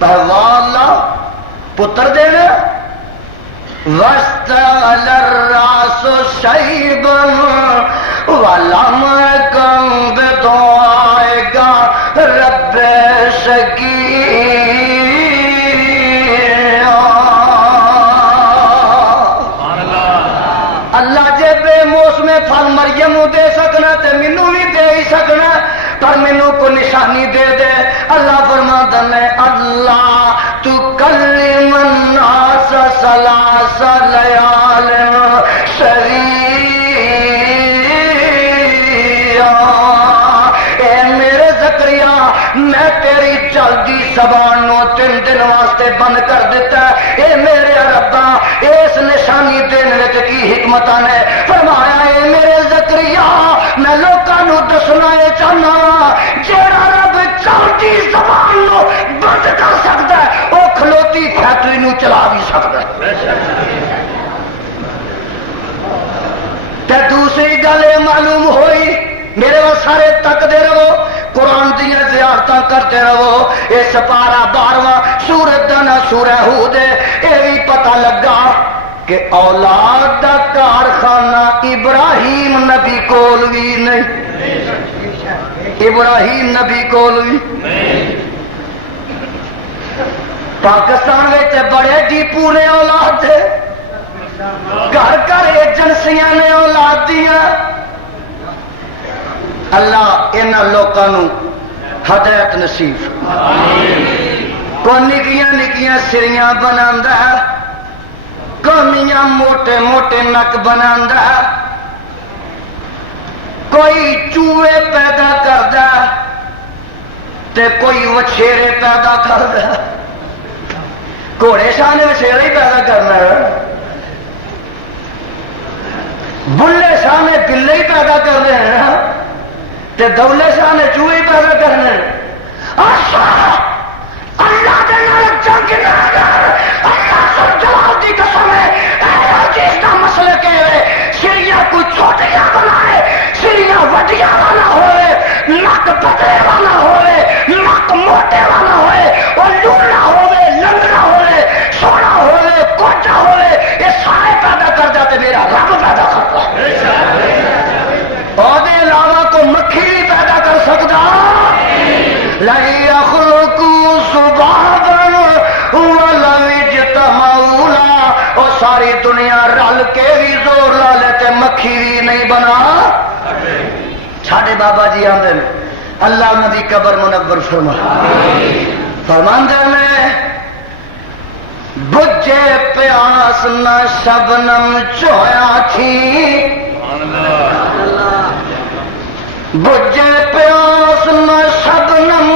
واہ اللہ پتر دینا، وَاسْتَعْلَى الرَّاسُ شَيْبًا وَلَمْ يَكُنْ بِدُعَائِكَ رَبِّ شَقِيًّا۔ اللہ جے بے موسم پھل مریم دے سکنا تے مینو بھی دے ہی سکنا، پر مینو کو نشانی دے دے۔ اللہ فرماتا ہے اللہ تکلم الناس ثلاث لیال سویا، اے میرے زکریا میں تیری چلدی زبان نو 3 دن واسطے بند کر دیتا ہے۔ اے میرے ربا اس نشانی دین وچ کی حکمت نے؟ فرمایا اے میرے زکریا میں لوکاں نو دسنا اے چاہنا جیڑا رب چلدی زبان نو بند کر سکتا ہے او کھلوتی فیکٹری نو چلا بھی سکتا ہے۔ تے دوسری گل یہ معلوم ہوئی، میرے وہ سارے تکتے رہو، قرآن دیا زیارتاں کرتے رہو۔ یہ سپارہ 12واں سورت دا نا سورہ ہود ہے۔ یہ بھی پتہ لگا کہ اولاد دا کارخانہ ابراہیم نبی کول بھی نہیں، ابراہیم نبی کول بھی۔ پاکستان میں بڑے ڈیپو نے اولاد تھے، گھر گھر ایجنسیاں نے اولاد دیا۔ اللہ انہاں لوکاں نو ہدایت نصیب، کو نکیاں نکیاں سریاں بناندا ہے، کو میاں موٹے موٹے نک بناندا ہے۔ کوئی چوہے پیدا کردا تے کوئی وچھیرے پیدا کردا. گھوڑے شاہ نے وچھیرے ہی پیدا کرنا ہے، بلے شاہ نے بلے ہی پیدا کرنے ہیں تے دولے شاہ نے چوہے ہی پیدا کرنے ہیں. اللہ دے نال جنگ نہ کر، اللہ سر جلال دی قسم ہے جس کا مسئلہ کہ سیڑھیاں کوئی چھوٹیاں بنائے، سیڑھیاں وڈیاں والا ہوئے، نک پتلے والا ہوئے، نک موٹے والا ہوئے، اور لولا ہوئے، لنگڑا ہوئے، سونا ہوئے، کوٹا ہوئے، یہ سارے پیدا کر جاتے میرا رب پیدا کرتا ہے. اور دے علاوہ کو مکھی نہیں پیدا کر سکتا. لَن يَخْلُقُوا ذُبَابًا وَلَوِ اجْتَمَعُوا لَهُ. اور ساری دنیا رل کے بھی زور لا لیتے مکھی بھی نہیں بنا. چھاڑے بابا جی آندے نے اللہ انہاں دی قبر منور فرما. فرماندے نے بجے پیاس نہ شبنم چویا تھی، بجے پیاس نہ شبنم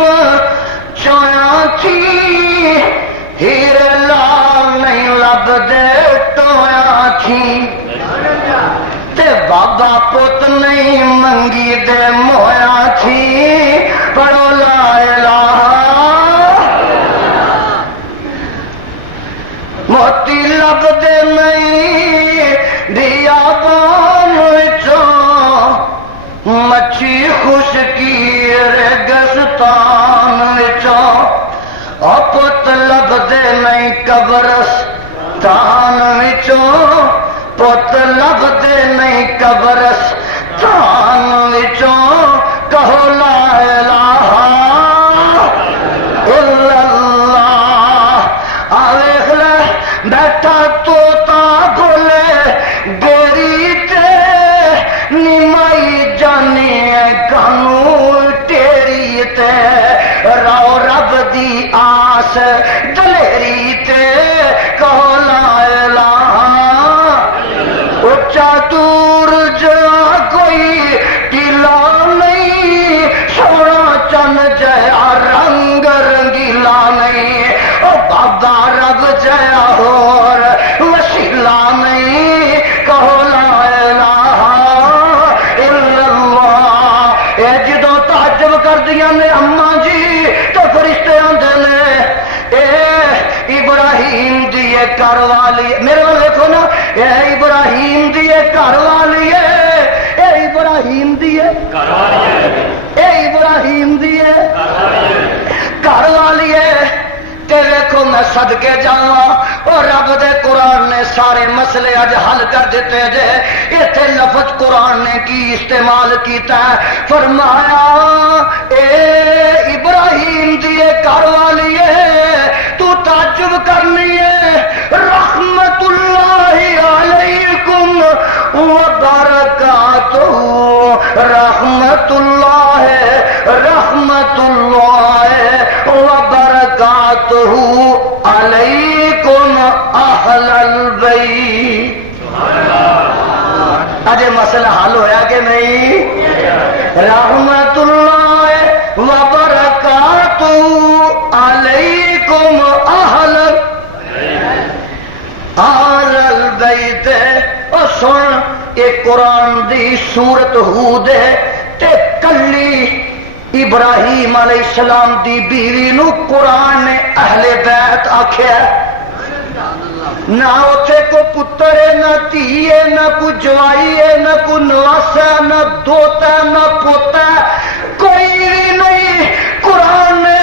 چویا تھی، ہیرے لال نہیں لب دے ٹویا تھی، تے بابا پت نہیں منگی دے مویا تھی. پڑھو لا الہ موتی لب دے نہیں دیا بان وچوں، مچھی خشکی ریگستان وچوں، اور پت لب دے نہیں قبرستان وچوں، پت لب دے نہیں قبرستان وچوں. کہو لا الہ الا اللہ. آویخ لے بیٹھا توتا بولے گیری تے، نیمائی جانی کانو تیری تے، راو رب دی آس دلیری تے. کہو لا الہ. اچا دور جا کوئی ٹیلا نہیں، سونا چن جیا رنگ رنگیلا نہیں، او بابا رب جیا ہور وسیلہ نہیں. کہو لا الہ الا اللہ. اے جدو تعجب کر دیا نے اما جی تو فرشتے آندے نے اے ابراہیم دی گھر والی، میرے کو دیکھو نا، اے ابراہیم دی گھر والی ہے، اے ابراہیم دی گھر والی ہے، اے ابراہیم دی گھر والی ہے. تے دیکھو میں صدقے جاواں اور رب دے قرآن نے سارے مسئلے اج حل کر دیتے جے. ایتھے لفظ قرآن نے کی استعمال کیتا ہے، فرمایا اے ابراہیم دی گھر والی ہے، تو تعجب کرنی ہے، رحمت اللہ علیکم وبرکاتہ، رحمت اللہ وبرکاتہ علیکم اہل البیت. اجے مسئلہ حل ہویا کہ نہیں؟ رحمت اللہ وبرکاتہ علیکم اہل البیت. اور سن ایک قرآن دی سورت ہود ہے تے کلی ابراہیم علیہ السلام دی بیوی نو قرآن نے اہل بیت آکھیا. نہ اتنے کو پتر ہے، نہ دھی ہے، نہ کوئی جوائی ہے، نہ کوئی نواس ہے، نہ دوتا ہے، نہ پوتا ہے، کوئی بھی نہیں. قرآن نے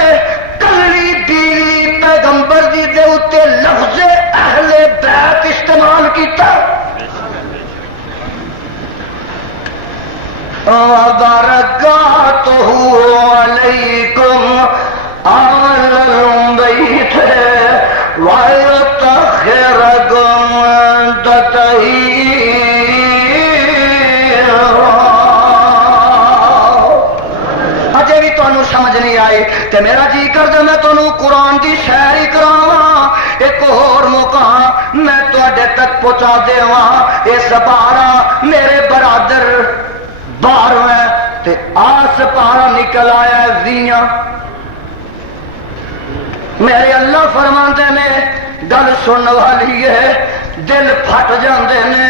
کلی بیوی پیغمبر دی دے اتے لفظ اہل بیت استعمال کیتا. وبرکاتہ علیکم اہل البیت ویطہرکم تطہیرا. اجے بھی تمہیں سمجھ نہیں آئی تے میرا جی کر دے میں تمہیں قرآن کی شعر ہی کراواں. ایک اور موقع میں تواڈے تک پہنچا دیواں. اس بارہ میرے برادر باہر ہے تے آس پار نکل آیا ویاں. میرے اللہ فرماندے نے گل سن والی ہے، دل پھٹ جاندے نے،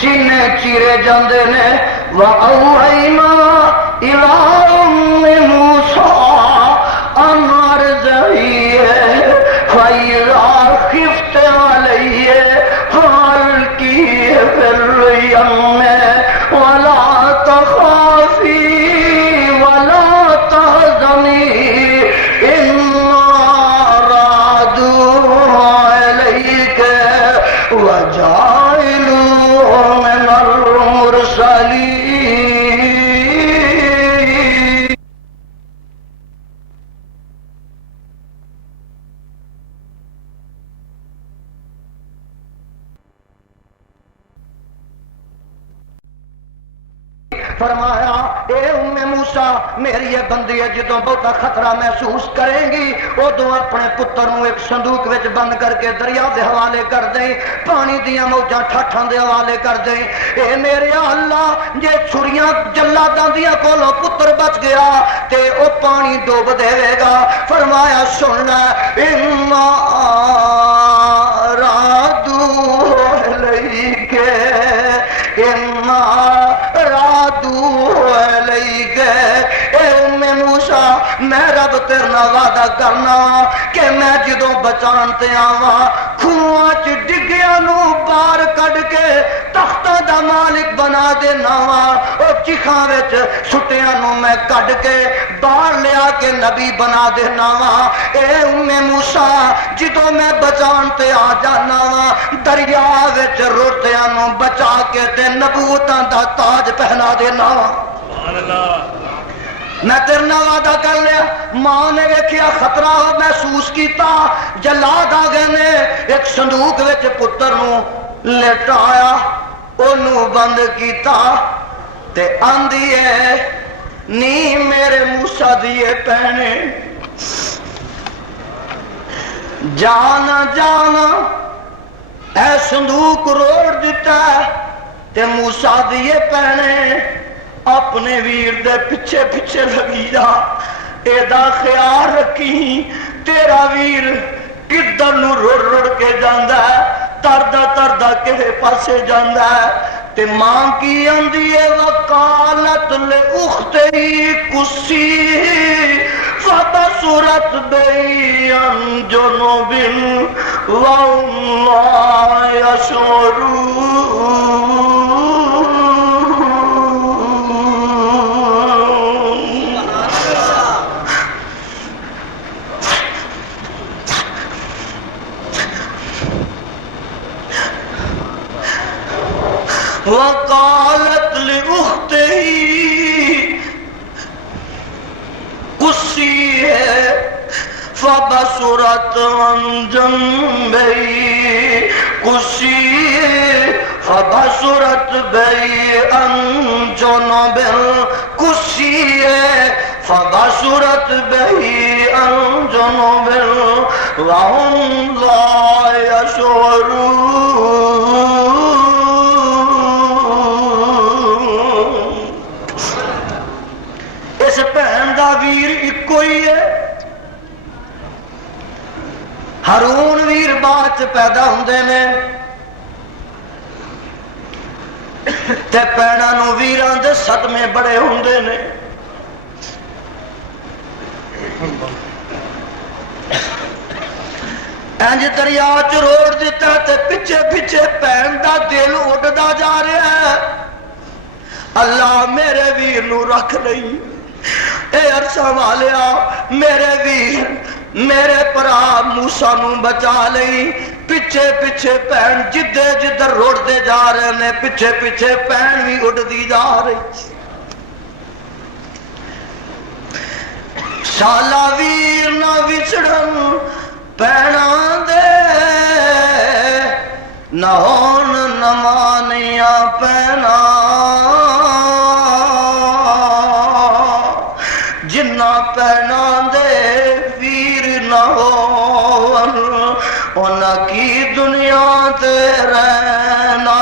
سینے چیرے جاندے نے. وَأَوْحَيْنَا إِلَىٰ أُمِّ مُوسَىٰ أَنْ أَرْضِعِيهِ فَإِذَا خِفْتِ عَلَيْهِ فَأَلْقِيهِ فِي الْيَمِّ وَلَا تَخَافِي وَلَا تَحْزَنِي إِنَّا رَادُوهُ إِلَيْكَ وَجَاعِلُوهُ مِنَ الْمُرْسَلِينَ. فرمایا اے ام موسیٰ میری یہ بندی ہے جدوں بہتا خطرہ محسوس کریں گی ادوں اپنے پتر نو ایک صندوق وچ بند کر کے دریا دے حوالے کر دیں، پانی دیاں موجاں ٹھاٹھاں دے حوالے کر دیں. اے میرے اللہ جے چھریاں جلاداں دیاں کولوں پتر بچ گیا تے او پانی ڈوب دے گا. فرمایا سن لے اِنَّا رَادُوهُ إِلَيْكَ اِنَّا رَادُوهُ إِلَيْكَ. اے ام موسیٰ میں رب تیرے نال وعدہ کرنا کہ میں جدوں بچان تے آواں کھواں چ ڈگیاں نو باہر کڈ کے تختاں دا مالک بنا دینا وا. او چیخاں وچ سٹیاں نو میں کڈ کے باہر لیا کے نبی بنا دینا وا. اے ام موسیٰ جدوں میں بچان تے آ جانا وا دریا وچ روٹیاں نو بچا کے تے نبوتاں دا تاج پہنا دینا وا. سبحان اللہ. میں تیرے نال وعدہ کر لیا. ماں نے ویکھیا خطرہ محسوس کیتا، جلاد آ گئے نے، ایک صندوق وچ پتر نو لٹایا، اونوں بند کیتا تے آندی ہے نی میرے موسیٰ دیے پہنے جانا جانا اے صندوق روڑ دیتا تے موسیٰ دیے پہنے اپنے ویر دے پیچھے پیچھے لگی جا. اے دا خیال رکھی تیرا ویر کدھر نو رڑ رڑ کے جاندا ہے، تردا تردا کہے پاسے جاندا ہے. تے ماں کی آندی ہے وقالت لأختہی کسی فبصرت بی عن جنب وهم لا يشعرون. وقالت لأختہی قصی ہے فبصرت عن جنبی قصی فبصرت بی عن جنب قصی ہے فبصرت بی عن جنب وهم لا يشعرون. اس بہن دا ویر اکو ہی ہے. ہارون ویر بعد پیدا ہوندے نے تے پیڑاں نو ویراں دے صدمے بڑے ہوندے نے. انج دریا چ روڑ دیتا تے پیچھے پیچھے پین دا دل اڈدا جا رہا ہے. اللہ میرے ویر نو رکھ لئی. اے عرصہ والیا میرے ویر میرے پرا موسیٰ نو بچا لئی. پیچھے پیچھے پین جدے جدھر روڑ دے جا رہے نے پیچھے پیچھے پین بھی اڈدی جا رہی. شالا ویر نہ وچڑن پینا دے نہ ہون نمانیاں پینا جنہ پینا دے ویر نہ ہون انہ کی دنیا تے رہنا.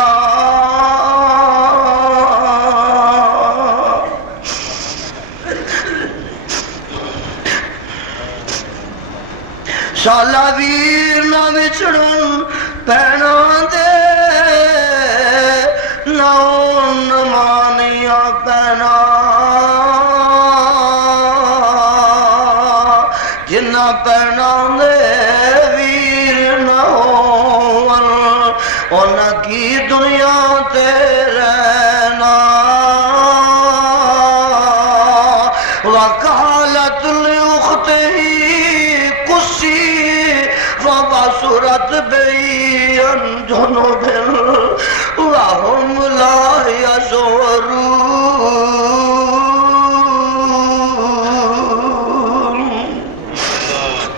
شالا ویر نہ وچھڑن بہنوں دے نہ مانیاں پینا جنہ پینا دے ویر نہ ہون انہ کی دنیا تے رہنا وقالت لأخته قصي فبصرت بي عن جنوب وهم لا يشعرون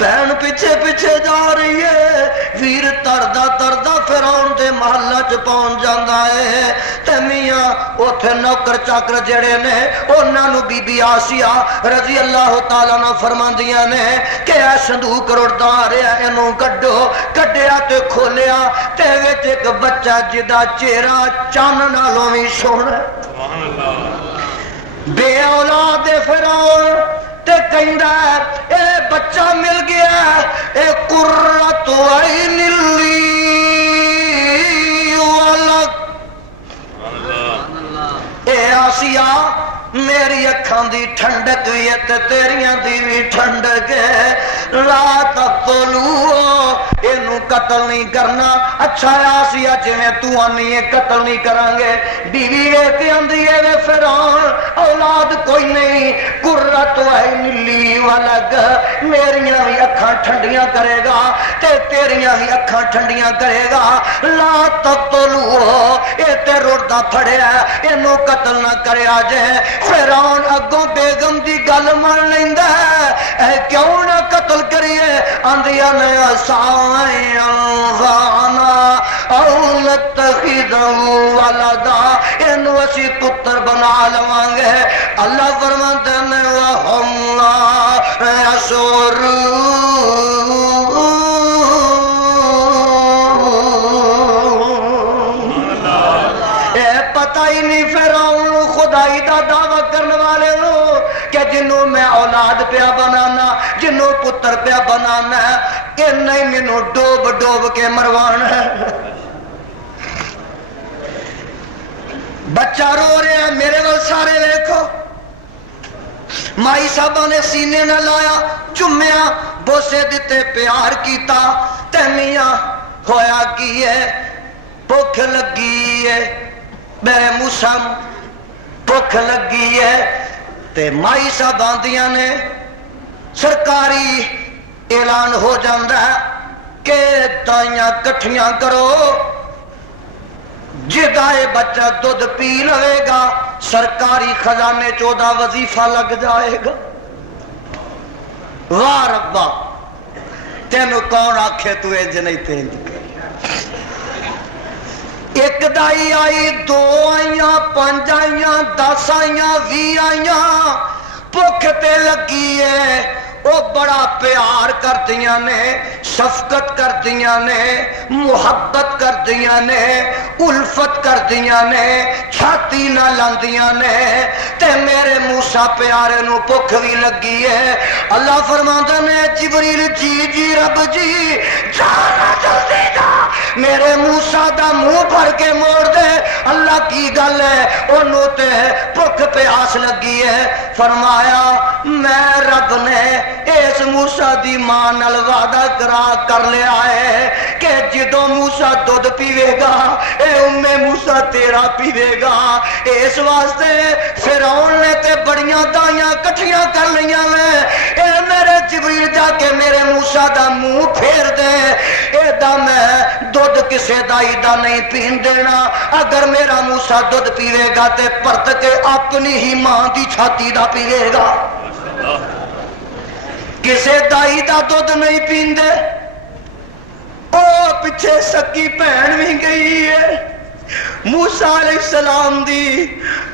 بہن پیچھے پیچھے جا رہی ہے ویر تردہ تردہ فرعون دے محلہ چ پہنچ جاندہ ہے تے میاں اوتھے نوکر چاکر جڑے نے انہاں نو بی بی آسیہ رضی اللہ تعالیٰ نے فرماندیاں نے کہ اے صندوق رڑدا رہیا اینوں کڈو کڈیا تے کھولیا تے وچ ایک بچہ جدا چہرہ چان نالوں وی سوہنا سبحان اللہ بے اولاد فرعون تے کہندا ہے اے بچہ مل گیا اے قرۃ عین لی ولک اے آسیہ میری اکھاں دی ٹھنڈک وی تے تیریاں دی وی ٹھنڈک ہے لا تقتلوا اینو قتل نہیں کرنا اچھا آسیہ جویں تو آنی ہے قتل نہیں کریں گے بیوی تے آندی ہے وے فرعون اولاد کوئی نہیں قرۃ عین لی ولک میریاں وی اکھاں ٹھنڈیاں کرے گا تے تیریاں وی اکھاں ٹھنڈیاں کرے گا لا تقتلوا اے تے رڑدا پھڑیا اینو قتل نہ کریا جے فرعون اگوں بیگم دی گل مان لیندا اے کیوں نہ قتل کریے آندیاں نے سائیں وانا او نتخذو ولدا اینو اسی پتر بنا لواں گے اللہ فرماتے ہیں وہم لا یشعرون اے پتہ ہی نہیں فرعون خدائی دا دعویٰ کرنے والے ہو کہ جنوں میں اولاد پیا بنانا جنوں پتر پیا بنانا ہے کہ نہیں مینوں ڈوب ڈوب کے مروانا ہے بچہ رو رہے ہیں میرے وال سارے دیکھو مائی صاحبہ نے سینے نہ لایا چمیا بوسے دیتے پیار کیتا تے میاں ہویا کی ہے بھوک لگی ہے میرے موسم بھوک لگی ہے تے مائی صاحب آندیاں نے سرکاری اعلان ہو جاندہ ہے کہ دائیاں کٹھیاں کرو جدائے بچہ دودھ پی لوے گا سرکاری خزانے 14 وظیفہ لگ جائے گا واہ ربا تینو کون آکھے تو انج نہیں تینج ایک دائی آئی 2 آئیاں 5 آئیاں 10 آئیاں 20 آئیاں بھوکتے لگی ہے وہ بڑا پیار کر دیاں نے شفقت کر دیاں نے محبت کر دیاں نے الفت کر دیاں نے چھاتی نہ لاندیاں نے تے میرے موسیٰ پیارے نو بھوک بھی لگی ہے اللہ فرماتا نے جبریل جی جی رب جی جانا جلدی جا میرے موسیٰ دا منہ بھر کے موڑ دے اللہ کی گل ہے انہوں تے بھوک پیاس لگی ہے فرمایا میں رب نے اس موسیٰ دی ماں نال وعدہ کرا کر لیا ہے کہ جدوں موسیٰ دودھ پیوے گا اے موسیٰ تیرا پیوے گا اس واسطے فرعون نے تے بڑیاں دائیاں کٹھیاں کر لیاں میں اے میرے جبریل جا کے میرے موسیٰ دا منہ پھیر دے اے دا میں دودھ کسے دائی دا نہیں پین دینا اگر میرا موسیٰ دودھ پیوے گا تے پرت کے اپنی ہی ماں دی چھاتی دا پیوے گا کسے دائی دا دودھ نہیں پین دے او پچھے سکی پہن بھی گئی ہے موسیٰ علیہ السلام دی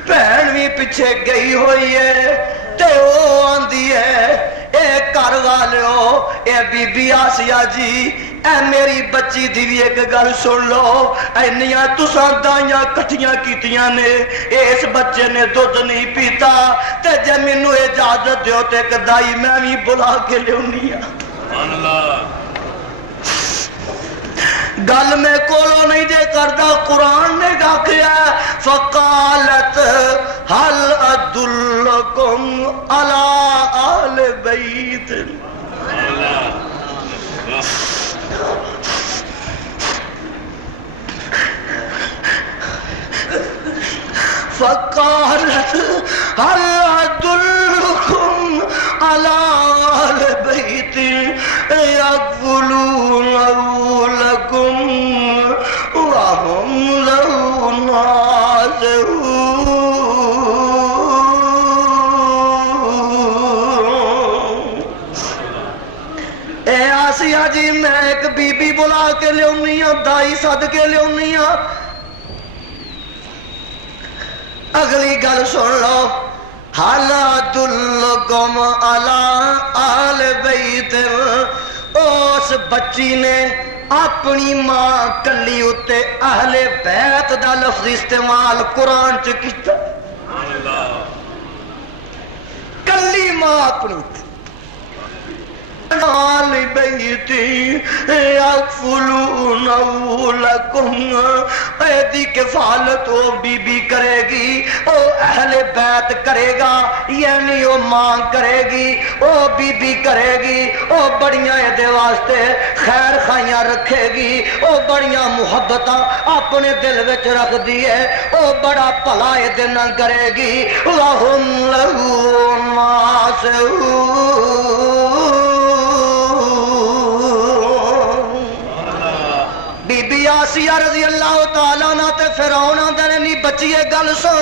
پہن بھی پچھے گئی ہوئی ہے تے او آندی ہے اے کر والے ہو اے بی بی آسیہ جی اے میری بچی دی بھی ایک گل سن لو اینیاں تساں دائیاں کٹھیاں کیتیاں نے اس بچے نے دودھ نہیں پیتا تے جے مینوں اجازت دیو تے ایک دائی میں بھی بلا کے لیونی ہاں سبحان اللہ گل میں کولو نہیں جے کردا، قرآن نے آکھیا فقالت هل ادلکم علی آل بیت، فقالت هل ادلکم علی آل بیت یکفلونہ لکم وهم له ناظرون۔ اے آسیہ جی میں ایک بی بی بلا کے لیونی ہوں، دائی سد کے لیونی ہوں، اگلی گل سن لو، حَلْ أَدُلُّكُمْ عَلَىٰ آلِ بَيْتٍ، اس بچی نے اپنی ماں کلی اتے اہل بیت دا لفظ استعمال قرآن چ کیتا، کلی ماں اپنی آل بیتی یکفلونہ لکم، ایدی کفالت وہ بی بی کرے گی، وہ اہل بیت کرے گا، یعنی وہ ماں کرے گی، وہ بی بی کرے گی، وہ بڑیاں دے واسطے خیر خائیاں رکھے گی، وہ بڑیاں محبتاں اپنے دل وچ رکھ دیے، وہ بڑا بھلا دے نہ کرے گی، وَهُمْ لَهُ ناصحون۔ بی بی آسیہ رضی اللہ تعالیٰ عنہ تے فرعون آندے نے نی بچیے گل سن،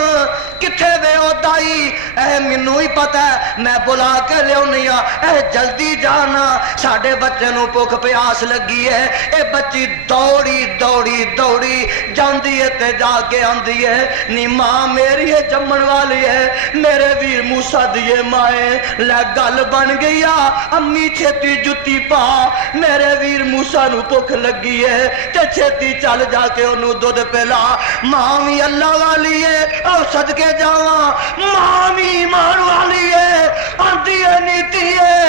کتھے وے او دائی، اے مینوں ہی پتہ ہے میں بلا کے لیونی ہاں، اے جلدی جانا ساڈے بچے نوں بھوک پیاس لگی ہے۔ اے بچی دوڑی دوڑی دوڑی جاندی ہے تے جا کے آندی ہے، نی ماں میری ہے جمن والی ہے، میرے ویر موسیٰ دیے مائے لے گل بن گئی آ، امی چھتی جتی پا، میرے ویر موسیٰ نوں بھوک لگی ہے تے چھتی چل جا کے انہوں دودھ پلا، ماں بھی اللہ والی ہے او صدقے جاواں، ماں بھی ایمان والی ہے، آندی ہے نیتی ہے،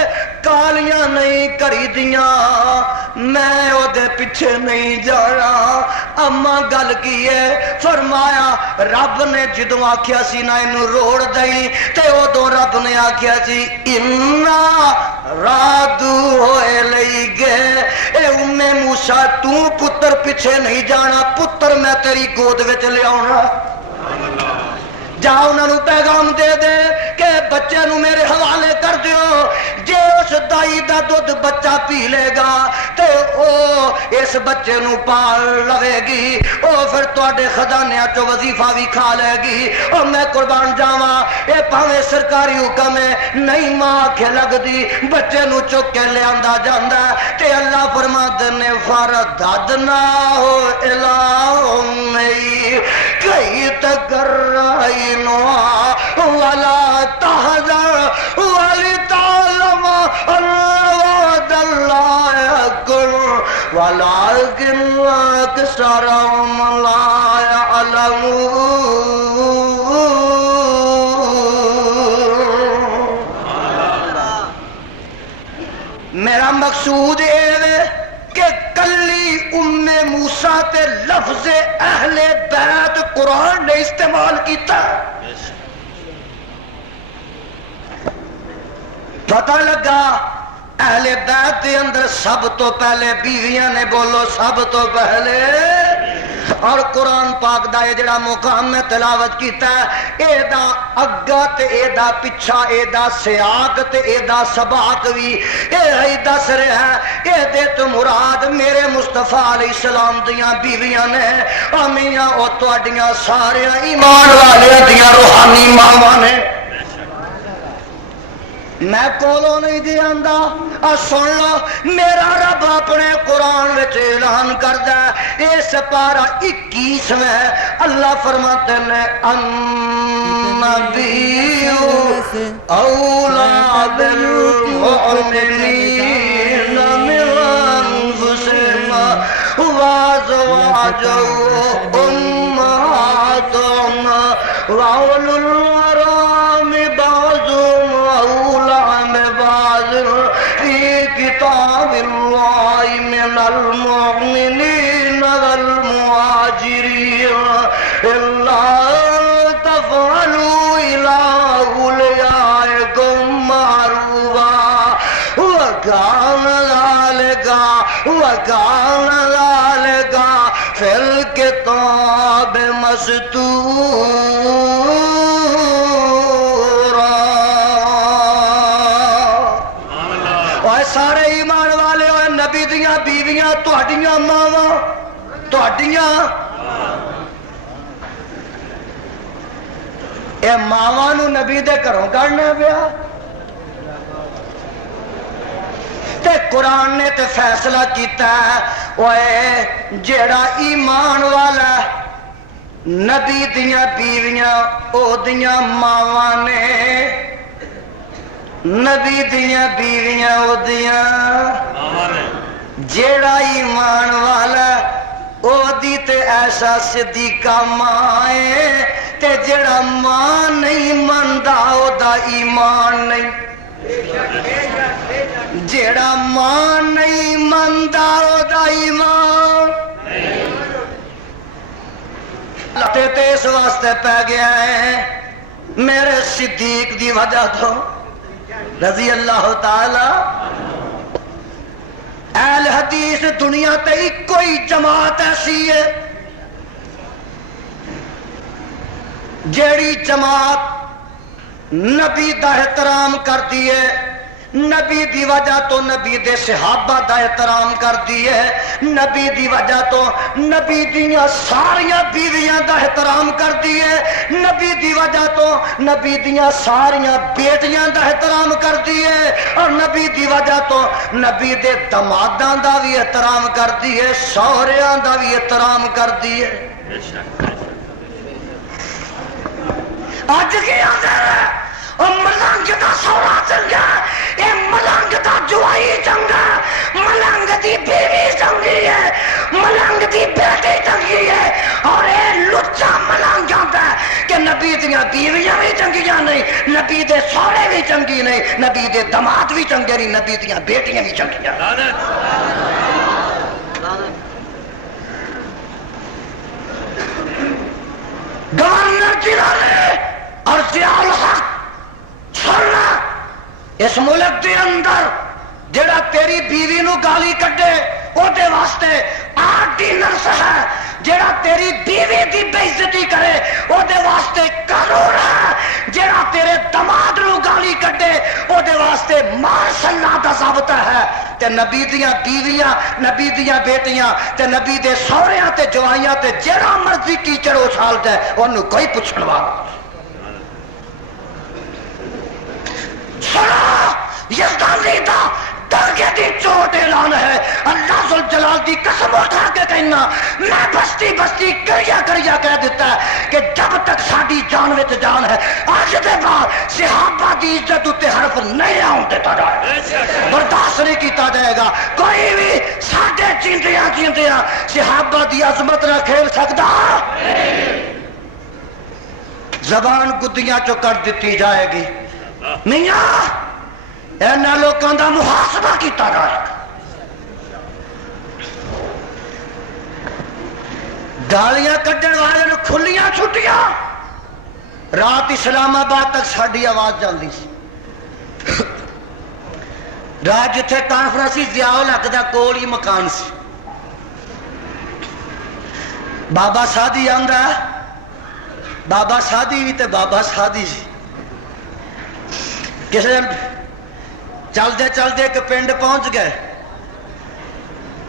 کالیاں نہیں کری دیاں، میں او دے پیچھے نہیں جانا۔ اما گل کی ہے، فرمایا رب نے جدوں آکھیا سی نہ اینوں روڑ دئی تے ادوں رب نے آکھیا سی اِنَّا رادو ہوئے لئی گے، اے موسیٰ تو پتر پیچھے نہیں جانا، پتر میں تیری گود وچ لے آؤنا، جا انہوں نے پیغام دے دے کہ بچے نو میرے حوالے کر دیو، جے اس دائی دا دودھ بچہ پی لے گا تے او اس بچے نو پال لوے گی، او پھر تواڈے خزانیاں چو وظیفہ بھی کھا لے گی، او میں قربان جاواں اے پاویں سرکاری حکم ہے نہیں ماں آکھے لگ دی، بچے نو چک کے لے آندا جاندا تے اللہ فرماندے نے فرددناہ الی امی کئی تقرّ ولا تحزن ولتعلم ان وعد الله حق ولكن اكثرهم لا يعلمون۔ میرا مقصود ہے کہ کلی ام موسیٰ تے لفظ اہل بیت قرآن نے استعمال کیتا، پتہ لگا اہل بیت دے اندر سب تو پہلے بیویاں نے، بولو سب تو پہلے، اور قرآن پاک دا یہ جڑا مقام میں تلاوت کیتا ہے، اے دا اگا تے اے دا پچھا، اے دا سیاق تے اے دا سباق بھی اے ہی دس رہا ہے، اے دے تو مراد میرے مصطفیٰ علیہ السلام دیاں بیویاں نے، امیاں او تواڈیاں ساریاں ایمان والے دیاں روحانی ماواں نے۔ میں کولو نہیں دے آندا، سن لو میرا رب اپنے قرآن وچ اعلان کردا ہے، اے سپارہ 21 میں اللہ فرماتے ہیں النبی اولا بالمؤمنین من انفسہم وازواجہ امہاتہم واولو الارحام بعضهم اولى ببعض في كتاب الله من المؤمنين وَكَانَ ذَلِكَ فِي الْكِتَابِ مَسْطُورًا۔ اوہ سارے ایمان والے، اوہ نبی دیاں بیویاں تہاڈیاں ماواں تہاڈیاں اے ماواں نو نبی دے گھروں کڈنا پیا تے قرآن نے تے فیصلہ کیتا ہے اوے جیڑا ایمان والا نبی دیاں بیویاں او دیاں ماواں نے، نبی دیاں بیویاں او دیاں جیڑا ایمان والا او دی تے ایسا صدیقہ ماں ہے تے جیڑا ماں نہیں مندا او دا ایمان نہیں، جیڑا ماں نہیں مندا او دا ایمان لٹے تے اس واسطے پہ گیا ہے میرے صدیق دی وجہ تو رضی اللہ تعالی۔ اہل حدیث دنیا تے کوئی جماعت ایسی ہے جیڑی جماعت نبی دا احترام کر دیے، نبی دی وجہ تو نبی دے صحابہ دا احترام کر دیے، نبی دی وجہ تو نبی دیاں ساریاں بیویاں دا احترام کر دیے، نبی دی وجہ تو نبی دیاں ساریاں بیٹیاں دا احترام کر دیے، اور نبی دی وجہ تو نبی دے دماداں دا بھی احترام کر دیے، سہریاں دا بھی احترام کر دیے۔ آج کی آدھر ملنگ دا سورا چنگا، اے ملنگ دا جوائی چنگا، ملنگ دی بیوی چنگی ہے، ملنگ دی بیٹی چنگی ہے، اور اے لچا ملنگ جانتا ہے کہ نبی دیاں بیویاں بھی چنگیاں نہیں، نبی دے سورے بھی چنگی نہیں، نبی دے دماد بھی چنگے نہیں، نبی دیاں بیٹیاں بھی چنگیاں۔ گورنر جنرل اور ضیاء الحق سننا، اس ملک دے اندر جڑا تیری بیوی نو گالی کڈے او دے واسطے آرڈیننس ہے، جڑا تیری بیوی دی بے عزتی کرے او دے واسطے قانون ہے، جڑا تیرے دماد نو گالی کڈے او دے واسطے مارشل دا ضابطہ ہے۔ تے نبی دیاں بیویاں، نبی دیاں بیٹیاں تے نبی دے سہریاں تے جوائیاں تے جڑا مرضی کیچڑ اچھالدا ہے اونوں کوئی پوچھن والا۔ سنو یزدانی دا درگے دی چوٹ اعلان ہے، اللہ ذوالجلال دی قسم اٹھا کے کہنا، میں بستی بستی کریا کریا کہہ دیتا ہے کہ جب تک ساڈی جان وچ جان ہے اج دے بعد صحابہ دی عزت اتے حرف نہیں آن دیتا جائے، برداشت نہیں کیتا جائے گا۔ کوئی بھی ساڈے جیندیاں جیندیاں صحابہ دی عظمت نہ کھیل سکتا، زبان گدیاں چو کر دیتی جائے گی، میاں اینا لوکاں دا محاسبہ کیتا جائے گا۔ گالیاں کڈن والے نو کھلیاں چھٹیاں، رات اسلام آباد تک ساڈی آواز جاندی سی، رات جتھے کانفرنس سی ضیاء الحق دا کول ہی مکان سی، بابا سادی آندا بابا سادی بھی تے بابا سادی سی۔ کسی دن چلتے چلتے ایک پنڈ پہنچ گئے،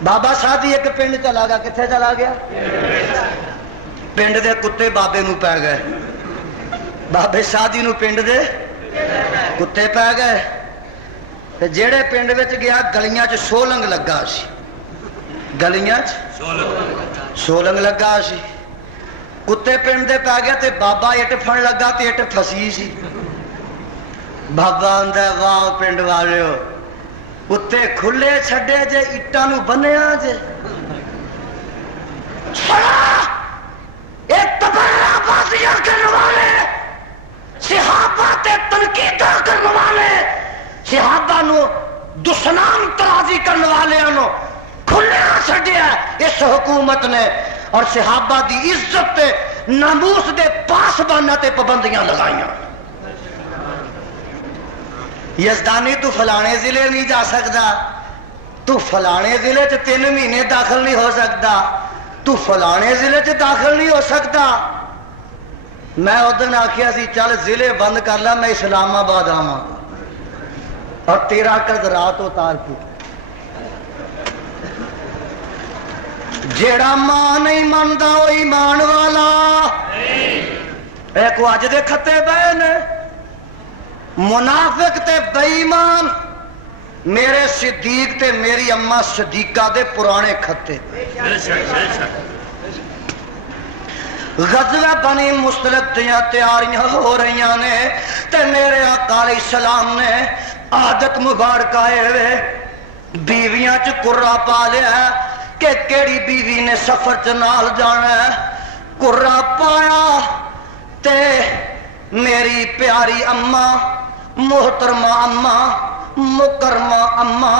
بابا سادی ایک پنڈ چلا گیا، کتنے چلا گیا؟ پنڈ دے کتے بابے نو پی گئے، بابے سادی نو پنڈ دے کتے پی گئے، تے جیڑے پنڈ وچ گیا گلیاں چ سولنگ لگا سی، گلیاں چ سولنگ لگا سی، کتے پنڈ دے پی گیا تے بابا اٹ پھن لگا تے اٹ پھسی سی، بابا آندا واہ پنڈ والےو کتے کھلے چھڈے جے اٹاں نو بنیا جے۔ ایک تبرہ بازیاں کرنے والے، صحابہ تے تنقیداں کرنے والے، صحابہ نو دشنام ترازی کرنے والے نو کھلے چھڈیا اس حکومت نے، اور صحابہ دی عزت تے ناموس دے پاسبانہ تے پابندیاں لگائیاں۔ یزدانی تو فلانے ضلع نہیں جا سکتا، تو فلانے ضلع چ 3 مہینے داخل نہیں ہو سکتا، تو فلانے ضلع چ داخل نہیں ہو سکتا۔ میں ادھر آخیا سی چل ضلع بند کر لا، میں اسلام آباد آواں اور تیرا قرض رات اتار کے۔ جیڑا ماں نہیں مانتا وہ ایمان والا، ایک اج دے کھتے پے نے منافق تے بے ایمان، میرے صدیق تے میری اما صدیقہ دے پرانے کھتے۔ غزوہ بنی مستلق دیاں تیاریاں ہو رہی نے تے میرے آقا علیہ السلام نے عادت مبارکہ ہے بیویاں چ قرہ پا لیا کہ کیڑی بیوی نے سفر چ نال جانا ہے۔ قرہ پایا تے میری پیاری اما محترمہ اما مکرمہ اما،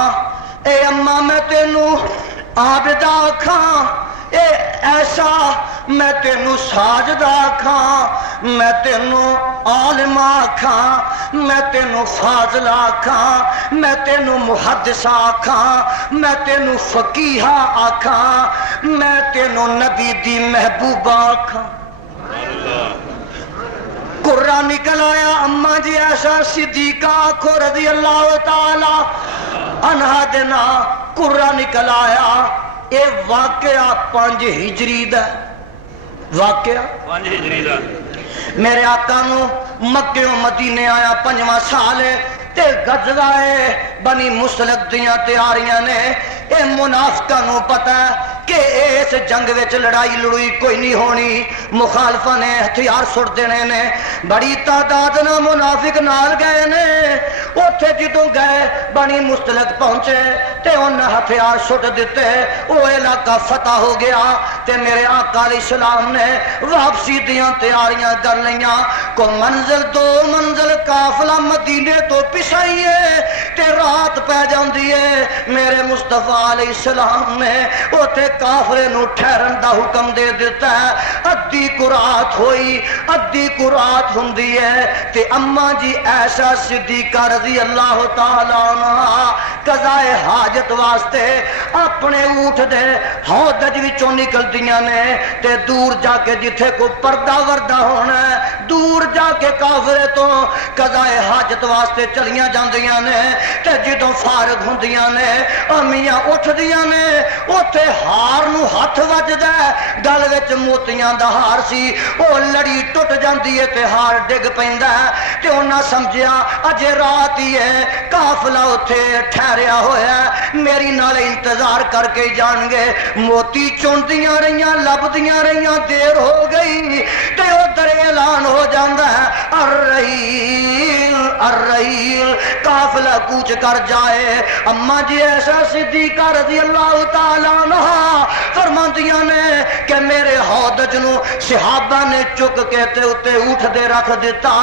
اے اما میں تینوں عابدہ آکھاں، اے ایسا میں تینوں ساجدہ آکھاں، میں تینوں عالمہ آکھاں، میں تینوں فاضلہ آکھاں، میں تینوں محدثہ آکھاں، میں تینوں فقیہہ آکھاں، میں تینوں نبی دی محبوبہ آکھاں۔ قرہ نکل آیا، اما جی ایسا صدیقہ آکھو رضی اللہ تعالی عنہا دینا۔ قرہ نکل آیا، اے واقعہ 5 ہجری دا، واقعہ 5 ہجری دا۔ میرے آقا نو مکے و مدینے آیا 5واں سال تے غزوہ بنی مستلق دیاں تیاریاں نے۔ اے منافقاں نو پتہ کہ اس جنگ وچ لڑائی لڑوئی کوئی نہیں ہونی، مخالفاں نے ہتھیار سٹ دینے نے، بڑی تعداد نہ منافق نال گئے نے۔ اوتھے جدوں گئے بنی مستلق پہنچے تے انہاں ہتھیار سٹ دیتے، او علاقہ فتح ہو گیا تے میرے آقا علیہ السلام نے واپسی دیاں تیاریاں کر لیاں۔ کو منزل 2 منزل قافلہ مدینے تو پچھائیے تے رات پہ جاندی ہے، میرے مصطفیٰ علیہ السلام نے اوتھے کافرے نو ٹھہرن دا حکم دے دیتا ہے۔ ادھی قرات ہوئی، ادھی قرات ہوندی ہے تے اما جی ایسا صدیقہ رضی اللہ تعالی عنہ قضائے حاجت واسطے اپنے اونٹ دے ہودج وچوں نکلدیاں نے تے دور جا کے جتھے کو پردہ وردہ ہونا ہے، دور جا کے کافرے تو قضائے حاجت واسطے چلیاں جاندیاں نے تے جدوں فارغ ہوندیاں نے امیاں اٹھدیاں نے، اوتھے ہار نو ہاتھ وجدا ہے، گل وچ موتیاں دا ہار سی، او لڑی ٹٹ جاندی ہے تے ہار ڈگ پیندا ہے تے انہاں سمجھیا اجے رات ہی ہے، قافلہ اوتھے ٹھہریا ہویا ہے، میری نال انتظار کر کے جان گے۔ موتی چوندیاں رہیاں لبدیاں رہیاں، دیر ہو گئی تے ادھر اعلان ہو جاندا ہے الرحیل الرحیل، قافلہ کوچ کر جائے۔ اما جی ایسا صدیقہ رضی اللہ تعالی عنہ فرماندیاں نے کہ میرے ہودج نو صحابہ نے چک کے تے اتے اٹھ دے رکھ دیتا،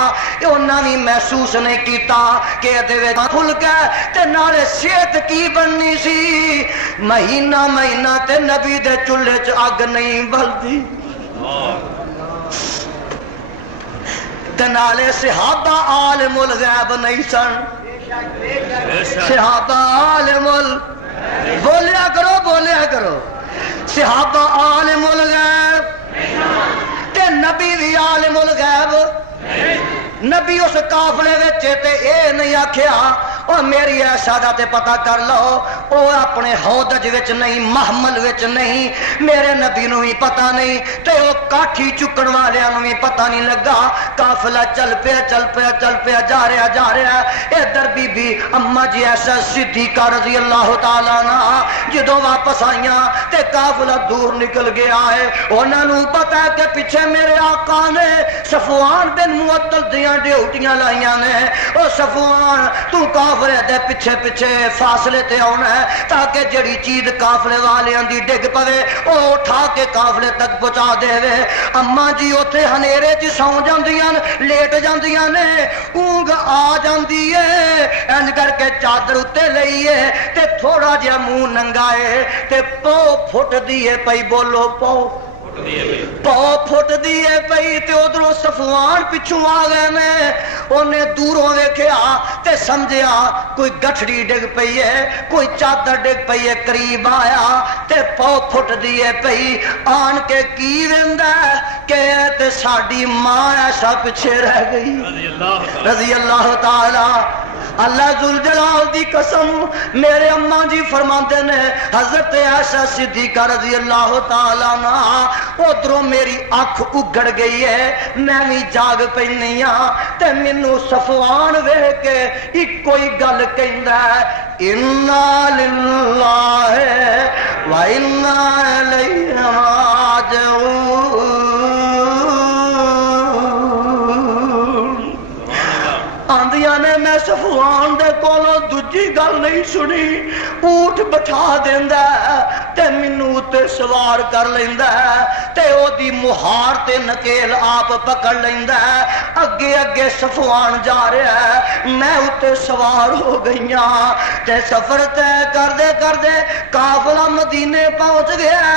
انہاں نے محسوس نہیں کیتا کہ دے وچ کھل گئے تے نالے صحت کی بننی سی۔ مہینہ مہینہ تے نبی دے چولہے چ اگ نہیں بلدی تے نالے صحابہ عالم الغیب نہیں سن، صحابہ عالم بولیا کرو بولیا کرو، صحابہ عالم الغیب تے نبی بھی عالم الغیب۔ نبی اس قافلے وچ تے اے نہیں آکھیا او میری ایسا دا تے پتہ کر لو، او اپنے ہودج وچ نہیں، محمل وچ نہیں، میرے نبی نو بھی پتہ نہیں تے او کاٹھی چکن والیاں نو بھی پتہ نہیں لگا۔ قافلہ چل پیا چل پیا چل پیا جا رہا ادھر بی بی اما جی ایسا صدیقہ رضی اللہ تعالی عنہ جدوں واپس آئیاں تے قافلہ دور نکل گیا ہے، انہاں نو پتہ ہے کہ پیچھے میرے آقا نے صفوان بن معطل دیاں ڈیوٹیاں لائیاں نے، او صفوان تو کافلے دے پیچھے پیچھے فاصلے تے آنا ہے تاکہ جڑی چیز کافلے والیاں دی ڈگ پوے او اٹھا کے کافلے تک پہنچا دے وے۔ اما جی اوتھے ہنیرے چ سو جاندیاں لیٹ جاندیاں نے، اونگ آ جاندی ہے، انج کر کے چادر اتے لئیے تے تھوڑا جہا منہ ننگا ہے تے پو پھٹ دی ہے پئی، بولو پو پاؤ پھٹدی ہے پئی تے ادھروں صفوان پچھوں آ گئے نے انہیں دوروں ویکھیا تے سمجھیا کوئی گٹھڑی ڈگ پئی ہے کوئی چادر ڈگ پئی ہے قریب آیا تے پاؤ پھٹدی ہے پئی آن کے کی ویندا کہ تے ساڈی ماں ایسا پیچھے رہ گئی رضی اللہ تعالی اللہ ذوالجلال دی قسم میرے اماں جی فرماندے نے حضرت عائشہ صدیقہ رضی اللہ تعالی عنہ ادھروں میری آنکھ اگڑ گئی ہے میں بھی جاگ پئی ہاں تے مینوں صفوان ویکھ کے ایک کوئی گل کہندا ہے انا للہ و انا الیہ راجعون آندیاں نے میں صفوان دے کولوں دوجی گل نہیں سنی اونٹ بٹھا دیندا تے مینوں تے سوار کر لیندا تے او دی مہار تے نکیل آپ پکڑ لیندا اگے اگے صفوان جا رہا ہے میں اتے سوار ہو گئیاں تے سفر طے کردے کردے قافلہ مدینے پہنچ گیا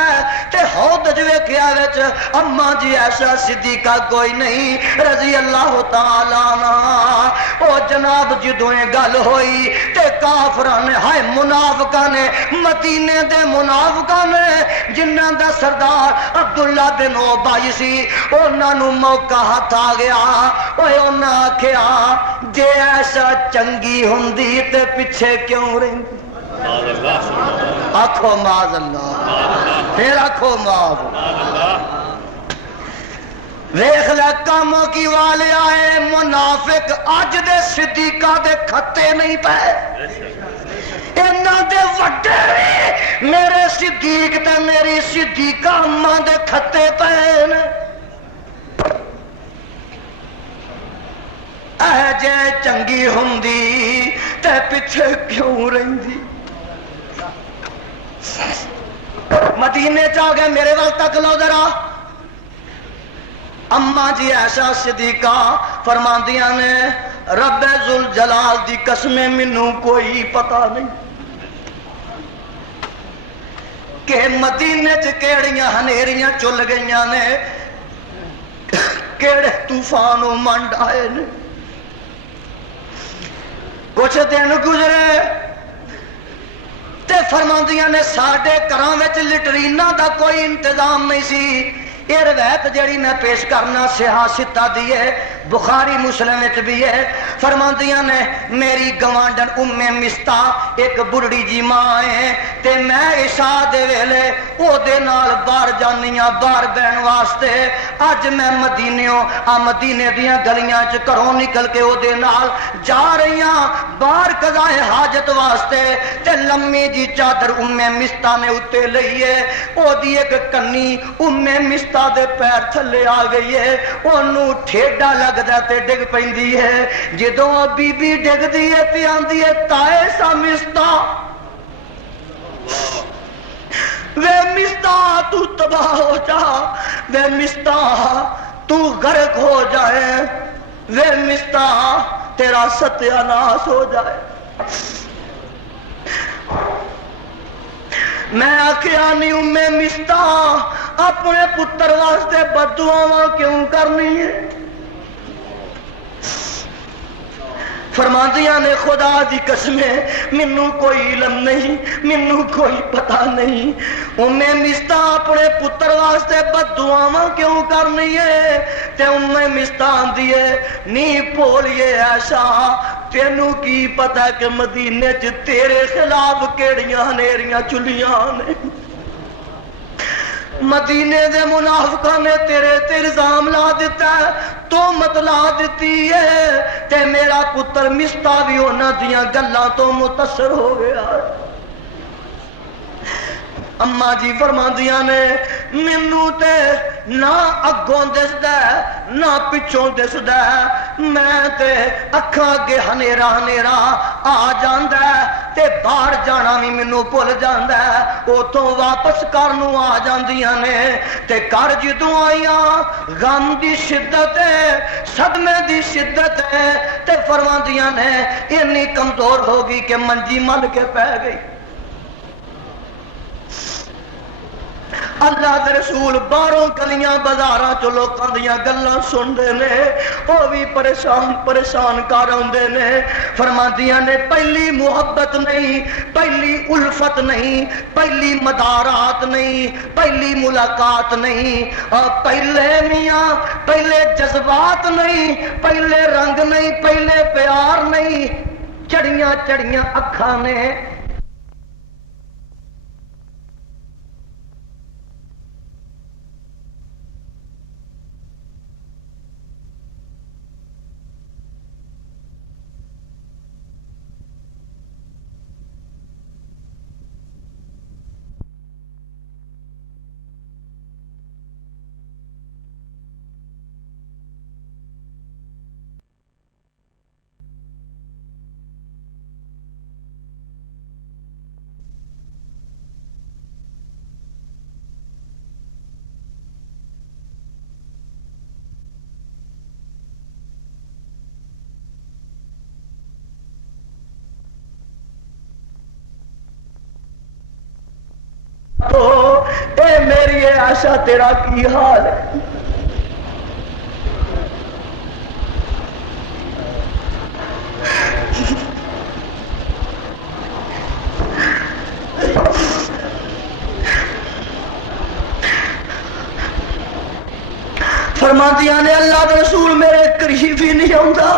تے ہودج ویکھیا وچ اماں جی عائشہ صدیقہ کوئی نہیں رضی اللہ تعالی عنہ او جناب جدوں گل ہوئی تے کافراں نے ہائے منافقاں نے مدینے دے منافقاں نے جنہاں دا سردار عبداللہ بن ابی سی انہاں نوں موقع ہاتھ آ گیا اوے انہاں آکھیا جے ایسا چنگی ہوندی تے پیچھے کیوں رہندی آکھو معاذ اللہ پھر آکھو معاذ اللہ ویخ لے کام کی والے آئے منافق اج دے صدیقہ دے کھتے نہیں پے انہاں دے وڈے میرے صدیق تے میری صدیقہ اماں دے کھتے پے اے جے چنگی ہوندی تے پیچھے کیوں رہندی مدینے چاہ گئے میرے وال تک لو ذرا اماں جی عائشہ صدیقہ فرماندیاں نے رب ذوالجلال دی قسم مینوں کوئی پتہ نہیں کہ مدینے چ کیڑیاں ہنیریاں چل گئیاں نے کیڑے طوفان و منڈ آئے نے کچھ دن گزرے تے فرماندیاں نے ساڈے گھراں وچ لٹرینا دا کوئی انتظام نہیں سی یہ روایت جڑی میں پیش کرنا صحیح ستہ دی ہے بخاری مسلم وچ بھی ہے فرماندیاں نے میری گوانڈن ام مستح ایک بڑھڑی جی ماں ہے تے میں عشاء دے ویلے او دے نال باہر جانیاں باہر بہن واسطے اج میں مدینے دیاں گلیاں چ گھروں نکل کے او دے نال جا رہیاں باہر قضائے حاجت واسطے تے لمبی جی چادر ام مستح نے اتے لئیے او دی ایک کنی ام مستح دے پیر تھلے آ گئی ہے انہوں ٹھیڈا لگدا تے ڈگ پیندی ہے جدوں بی بی ڈگ دی ہے تے آندی ہے تائے سا مستح وے مستح تو تباہ ہو جا وے مستح تو غرق ہو جائے وے مستح تیرا ستیہ ناس ہو جائے میں آکھیا نہیں ام مستح اپنے پتر واسطے بددعاواں کیوں کرنی ہے فرماندیاں نے خدا دی قسمیں مینوں کوئی علم نہیں مینوں کوئی پتہ نہیں ام مستح اپنے پتر واسطے بددعاواں کیوں کرنی ہے تے ام مستح آندی ہے نہیں بھولیے ایسا تینوں کی پتہ کہ مدینے چ تیرے خلاف کیڑیاں ہنیریاں چلیاں نے مدینے دے منافقاں نے تیرے تے الزام لا دیتا ہے تہمت لا دیتی ہے تے میرا پتر مستح بھی انہاں دیاں گلاں تو متاثر ہو گیا اماں جی فرماندیاں نے مینوں تے نہ اگوں دسدا نہ پچھوں دسدا میں تے اکھاں اگے ہنیرا ہنیرا آ جاندا تے باہر جانا بھی مینوں بھول جاندا اوتھوں واپس گھر نوں آ جاندیاں نے تے گھر جدوں آئیاں غم دی شدت ہے صدمے دی شدت ہے تے فرماندیاں نے اتنی کمزور ہو گئی کہ منجی مل کے پہ گئی اللہ دے رسول باہروں گلیاں بازاراں چ لوکاں دیاں گلاں سنتے نے، وہ بھی پریشان کر آتے نے۔ فرماندیاں نے پہلی محبت نہیں، پہلی الفت نہیں، پہلی مدارات نہیں، پہلی ملاقات نہیں، پہلے میاں پہلے جذبات نہیں، پہلے رنگ نہیں، پہلے پیار نہیں، چڑیاں چڑیاں اکھاں نے۔ اے میری عائشہ تیرا کی حال ہے؟ فرماندیاں نے اللہ دے رسول میرے قریب ہی نہیں آتا،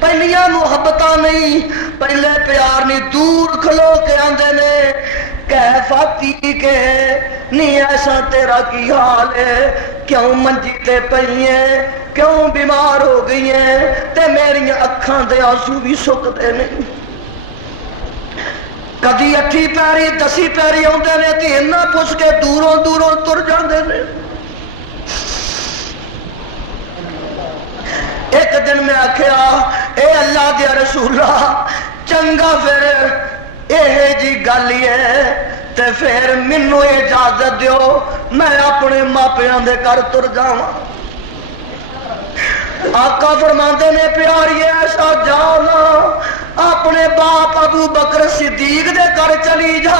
پہلیاں محبتاں نہیں، پہلے پیار نہیں، دور کھلو کے آندے نے کیفاتی کے نہیں ایسا تیرا کی حال ہے، کیوں منجی تے پئی ہے، کیوں بیمار ہو گئی ہیں، تے میری اکھاں دے آنسو بھی سکتے نہیں۔ کدی اٹھی پیری دسی پیری آندے نے تے انہاں پوچھ کے دوروں دوروں تر جاندے نے۔ ایک دن میں آکھیا اے اللہ دے رسولہ چنگا پھر یہ جی گل ہے تے پھر مینوں اجازت دیو میں اپنے ماپیاں دے گھر تر جاواں۔ آقا فرماندے نے پیاریے ایسا جاؤ نا، اپنے باپ ابو بکر صدیق دے گھر چلی جا،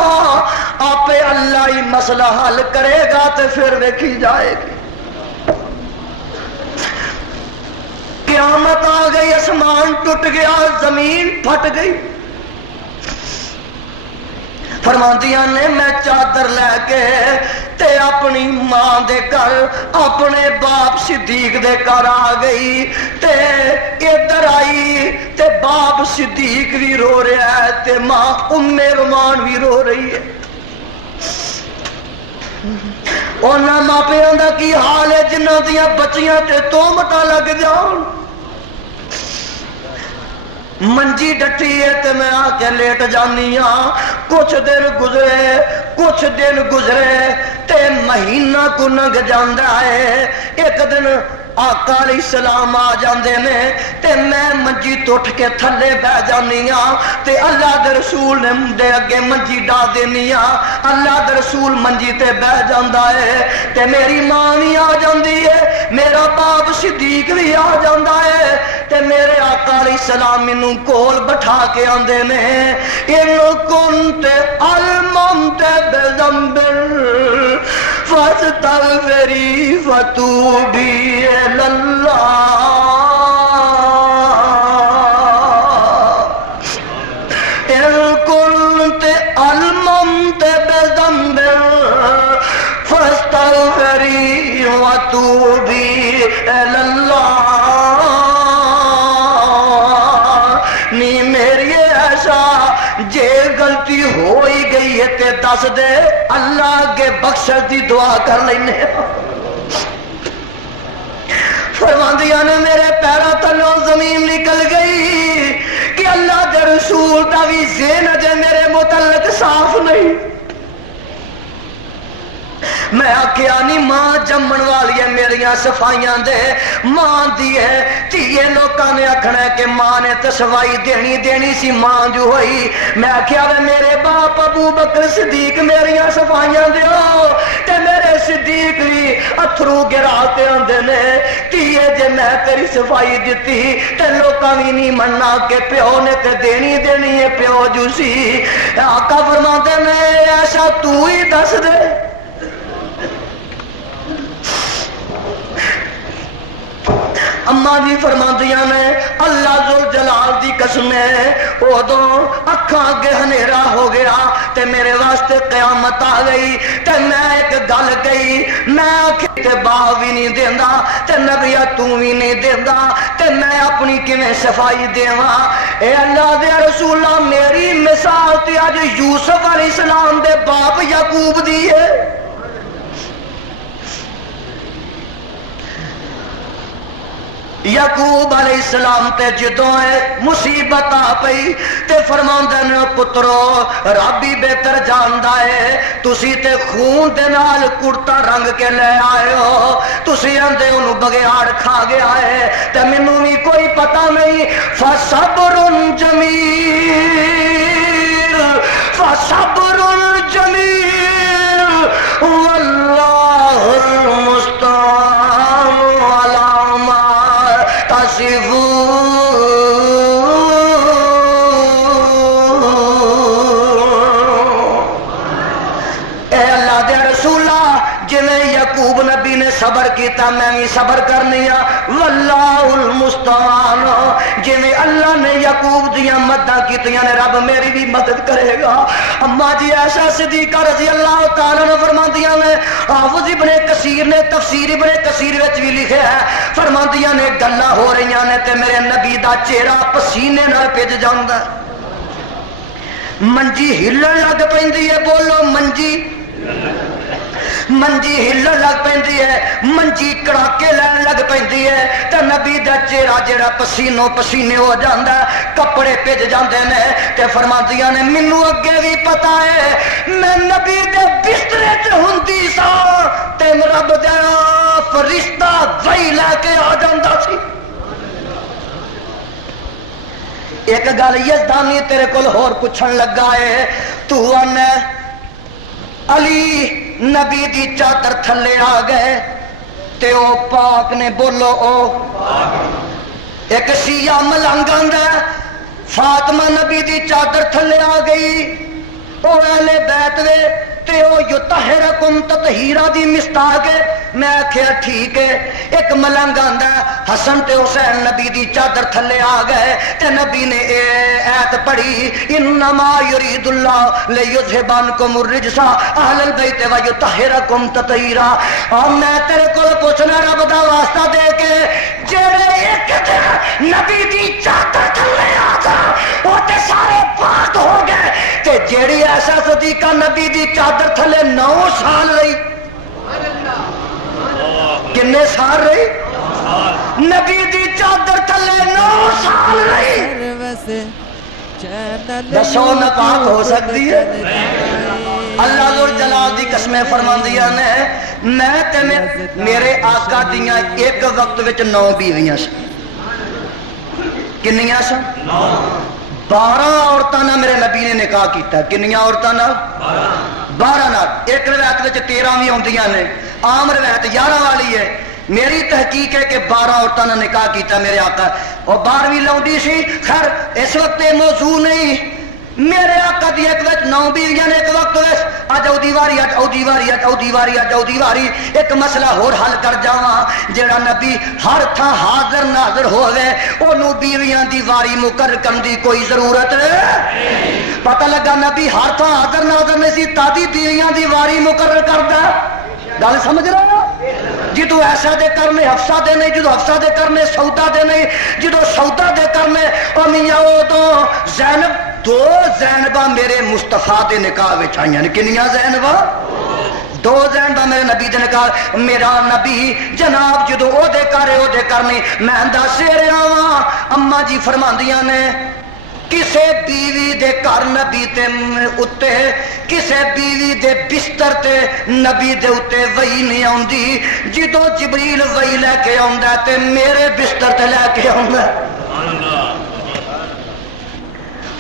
آپ اللہ ہی مسئلہ حل کرے گا تے پھر ویکھی جائے گی۔ قیامت آ گئی، آسمان ٹوٹ گیا، زمین پھٹ گئی۔ فرماندیاں نے میں چادر لے کے تے اپنی ماں دے گھر اپنے باپ صدیق دے گھر آ گئی، تے ادھر آئی تے باپ صدیق بھی رو رہا ہے تے ماں ام رومان بھی رو رہی ہے۔ انہاں ماپیاں دا کی حال ہے جنہاں دیاں بچیاں تے تہمتاں لگ جان۔ منجی ڈٹھی ہے تے میں آ کے لیٹ جانی ہاں، کچھ دن گزرے تے مہینہ کو لنگ جاندا ہے۔ ایک دن آقا علیہ السلام آ جاندے نے تے میں منجی تو اٹھ کے تھلے بہ جانی ہاں تے اللہ دے رسول نے دے اگے منجی ڈا دینی ہاں، اللہ دے رسول منجی تے بہ جاندا ہے تے میری ماں بھی آ جاندی ہے، میرا باپ صدیق بھی آ جاندا ہے تے میرے آقا علیہ السلام مینوں کول بٹھا کے آندے نے ان کنت الممت بذنب فاستغفری فتوبی الی اللہ، ان کنت الممت بذنب فاستغفری فتوبی الی اللہ۔ نی میری ایسا جے غلطی ہوئی گئی ہے تے دس دے، اللہ کے بخشش دی دعا کر لینے۔ فرماندیاں نے میرے پیروں تلوں زمین نکل گئی کہ اللہ دے رسول دا بھی ذہن اجے میرے متعلق صاف نہیں۔ میں آکھیا نہیں ماں جمن والی ہے میریاں صفائیاں دے، ماں دی ہے تیے لوکاں نے آکھنا ہے کہ ماں نے تے صفائی دینی سی ماں جو ہوئی۔ میں آکھیا وے میرے باپ ابو بکر صدیق میریاں صفائیاں دیو تے میرے صدیق بھی اتھرو گرا کے آندے نے تیے جے میں تیری صفائی دتی تے لوکاں بھی نہیں مننا کہ پیو نے تے دینی ہے پیو جو سی۔ آقا فرماندے نے ایسا تو ہی دس دے اما جی فرماندیاں نے اللہ ذل جلال دی قسم ہے ادوں اکھاں اگے ہنیرا ہو گیا تے میرے واسطے قیامت آ گئی تے میں ایک گل گئی میں آکھے تے باہ بھی نہیں دیندا تے نبیا تو بھی نہیں دیندا تے میں اپنی کیویں صفائی دیواں اے اللہ دے رسولا میری مثال تے اج یوسف علیہ السلام دے باپ یعقوب دی ہے یعقوب علیہ السلام تے جدوں مصیبت آ پئی تے فرماندے نے پترو رب ہی بہتر جاندا ہے تسی تے خون دے نال کرتا رنگ کے لے آئے ہو تسی اندے انہوں بگیاڑ کھا گیا ہے تے مینوں بھی کوئی پتہ نہیں فصبر جمیل فصبر جمیل واللہ المستعان علی ما اے اللہ دے رسولہ جنہیں یعقوب نبی نے صبر کیتا میں بھی صبر کرنی واللہ المستعان جنہیں اللہ نے یعقوب دیاں مدداں کیتیاں نے رب میری بھی مدد کرے گا اما جی ایسا صدیقہ رضی اللہ تعالیٰ نے فرماندیاں نے حافظ ابن کثیر نے تفسیر ابن کثیر وچ بھی لکھے ہے فرماندیاں نے گلاں ہو رہیاں نے تے میرے نبی دا چہرہ پسینے نال بھج جاندا منجی ہلن لگ پیندی ہے بولو منجی ہلن لگ پیندی ہے منجی کڑاکے لین لگ پیندی ہے تے نبی دا چہرہ جڑا پسینوں پسینے ہو جاندا کپڑے بھج جاندے نے تے فرماندیاں نے مینوں اگے بھی پتہ ہے میں نبی دے بسترے تے ہوندی سا تے رب دا فرشتہ وہی لے کے آ جاندا سی ایک گل یزدانی تیرے کول ہور پوچھن لگا ہے تو ان علی نبی دی چادر تھلے آ گئے تے او پاک نے بولو او ایک شیعہ ملنگ آندا فاطمہ نبی دی چادر تھلے آ گئی او اہل بیت وے تے او یطہرکم تطہیرا دی مستاق ہے میں آکھیا ٹھیک ہے ایک ملنگ آندا حسن تے حسین نبی دی چادر تھلے آ گئے تے نبی نے اے ایت پڑھی انما یرید اللہ لیذھب عنکم الرجس اہل البیت ویطہرکم تطہیرا میں تیرے کول پوچھنا رب دا واسطہ دے کے جڑے ایک دن نبی دی چادر تھلے آ جا او تے سارے پاک ہو گئے تے جیڑی ایسا صدیقہ نبی دی چادر تھلے 9 سال رہی کنے سال رہی نبی دی چادر تھلے 9 سال رہی دسو نہ پاک ہو سکتی ہے اللہ ذل جلال دی قسمیں فرماندیاں نے میں تے میرے آقا دیاں ایک وقت وچ 9 بیویاں سن کنیاں سن 12 عورتاں نال میرے نبی نے نکاح کیتا کنیاں عورتاں نال 12 نال ایک روایت وچ 13 بھی ہوندیاں نے عام روایت 11 والی ہے میری تحقیق ہے کہ 12 عورتوں نے نکاح کیتا میرے آقا اور 12ویں لونڈی سی خیر اس وقت یہ موضوع نہیں میرے آقا دی ایک وقت 9 بیویاں نے ایک وقت اج او دیواری اج او دیواری اج او دیواری اج او دیواری ایک مسئلہ ہور حل کر جاواں جڑا نبی ہر تھاں حاضر ناظر ہوے اونوں بیویاں دی واری مقرر کرن دی کوئی ضرورت نہیں پتہ لگا نبی ہر تھاں حاضر ناظر نہیں سی تادی بیویاں دی واری مقرر کردا گل سمجھ رہے ہو جدو ایسا دے کرنے حفصہ دے نہیں جدو حفصہ دے کرنے سودا دے نہیں جدو سودا دے کرنے او میاں او تو زینب 2 زینبہ میرے مصطفیٰ دے نکاح وچ آئیاں نے کنیاں زینبہ 2 زینبہ میرے نبی دے نکاح میرا نبی جناب جدو او دے کرنے میں دس رہا ہاں اما جی فرماندیاں نے کسے بیوی دے کر نبی تے اتے کسے بیوی دے بستر تے نبی دے اتے وہی نہیں آندی جدو جبریل وہی لے کے آندا تے میرے بستر تے لے کے آندا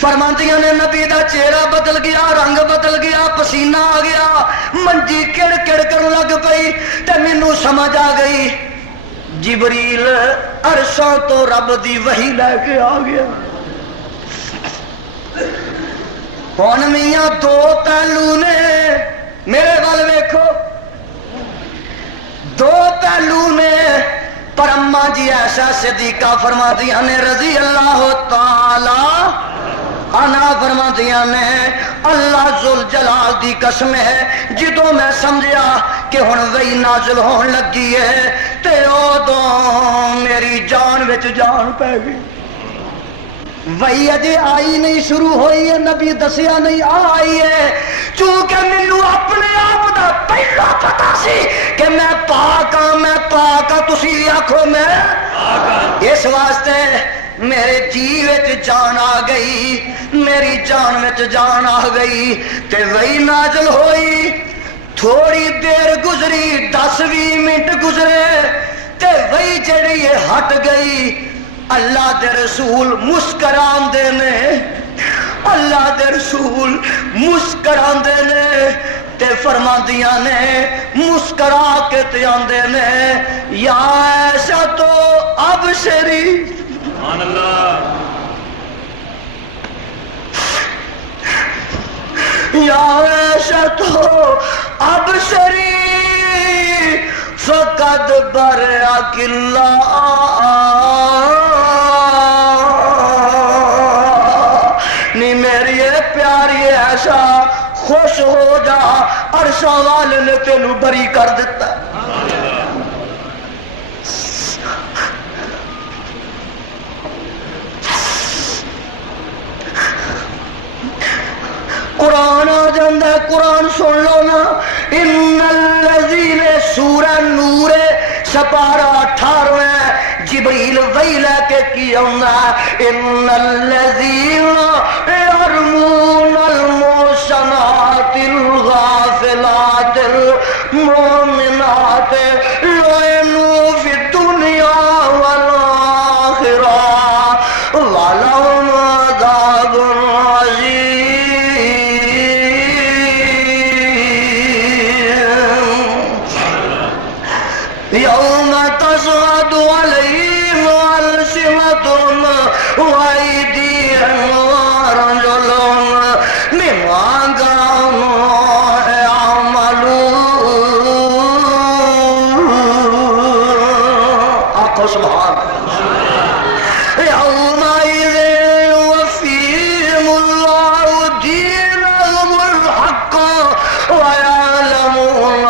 فرماندیاں نے نبی دا چہرہ بدل گیا رنگ بدل گیا پسینہ آ گیا منجی کڑ کڑ کر لگ پئی تے مینوں سمجھ آ گئی جبریل عرشاں تو رب دی وحی لے کے آ گیا کون میاں 2 پہلو نے میرے وال ویکھو 2 پہلو نے پر اماں جی عائشہ صدیقہ فرمادیاں نے رضی اللہ تعالی عنہا فرمادیاں نے اللہ ذوالجلال دی قسم ہے جدوں میں سمجھیا کہ ہن وہی نازل ہون لگی ہے تے اودوں میری جان وچ جان پے گئی. وہی اجے آئی نہیں شروع ہوئی ہے نبی دسیا نہیں آئی ہے چونکہ مینوں اپنے آپ دا پہلا پتا سی کہ میں پاک ہاں تسی آکھو میں اس واسطے میرے جی وچ جان آ گئی میری جان وچ جان آ گئی تے وہی نازل ہوئی. تھوڑی دیر گزری 10-20 منٹ گزرے تے وہی جڑی ہٹ گئی. اللہ دے رسول مسکران دے نے اللہ دے رسول مسکران دے نے تے فرماندیاں نے مسکرا کے تے آندے نے یا ایسا تو ابشری سبحان اللہ یا ایسا تو ابشری فقد برأک اللہ نی میری پیاری ایسا خوش ہو جا عرشاں والے نے تینوں بری کر دیتا. قرآن آ جاندہ ہے قرآن سن لو نا. ان الذین سورہ نور سپارہ 18 جبریل وہی لے کے کی آنا ان الذین یرمون المحصنات الغافلات المؤمنات لعنوا فی الدنیا والآخرہ ولہم عذاب عظیم. یوم تشہد علیہم ألسنتہم وأیدیہم وأرجلہم بما كانوا يعملون. آخو سبحان یومئذ یوفیہم اللہ دینہم الحق ویعلمون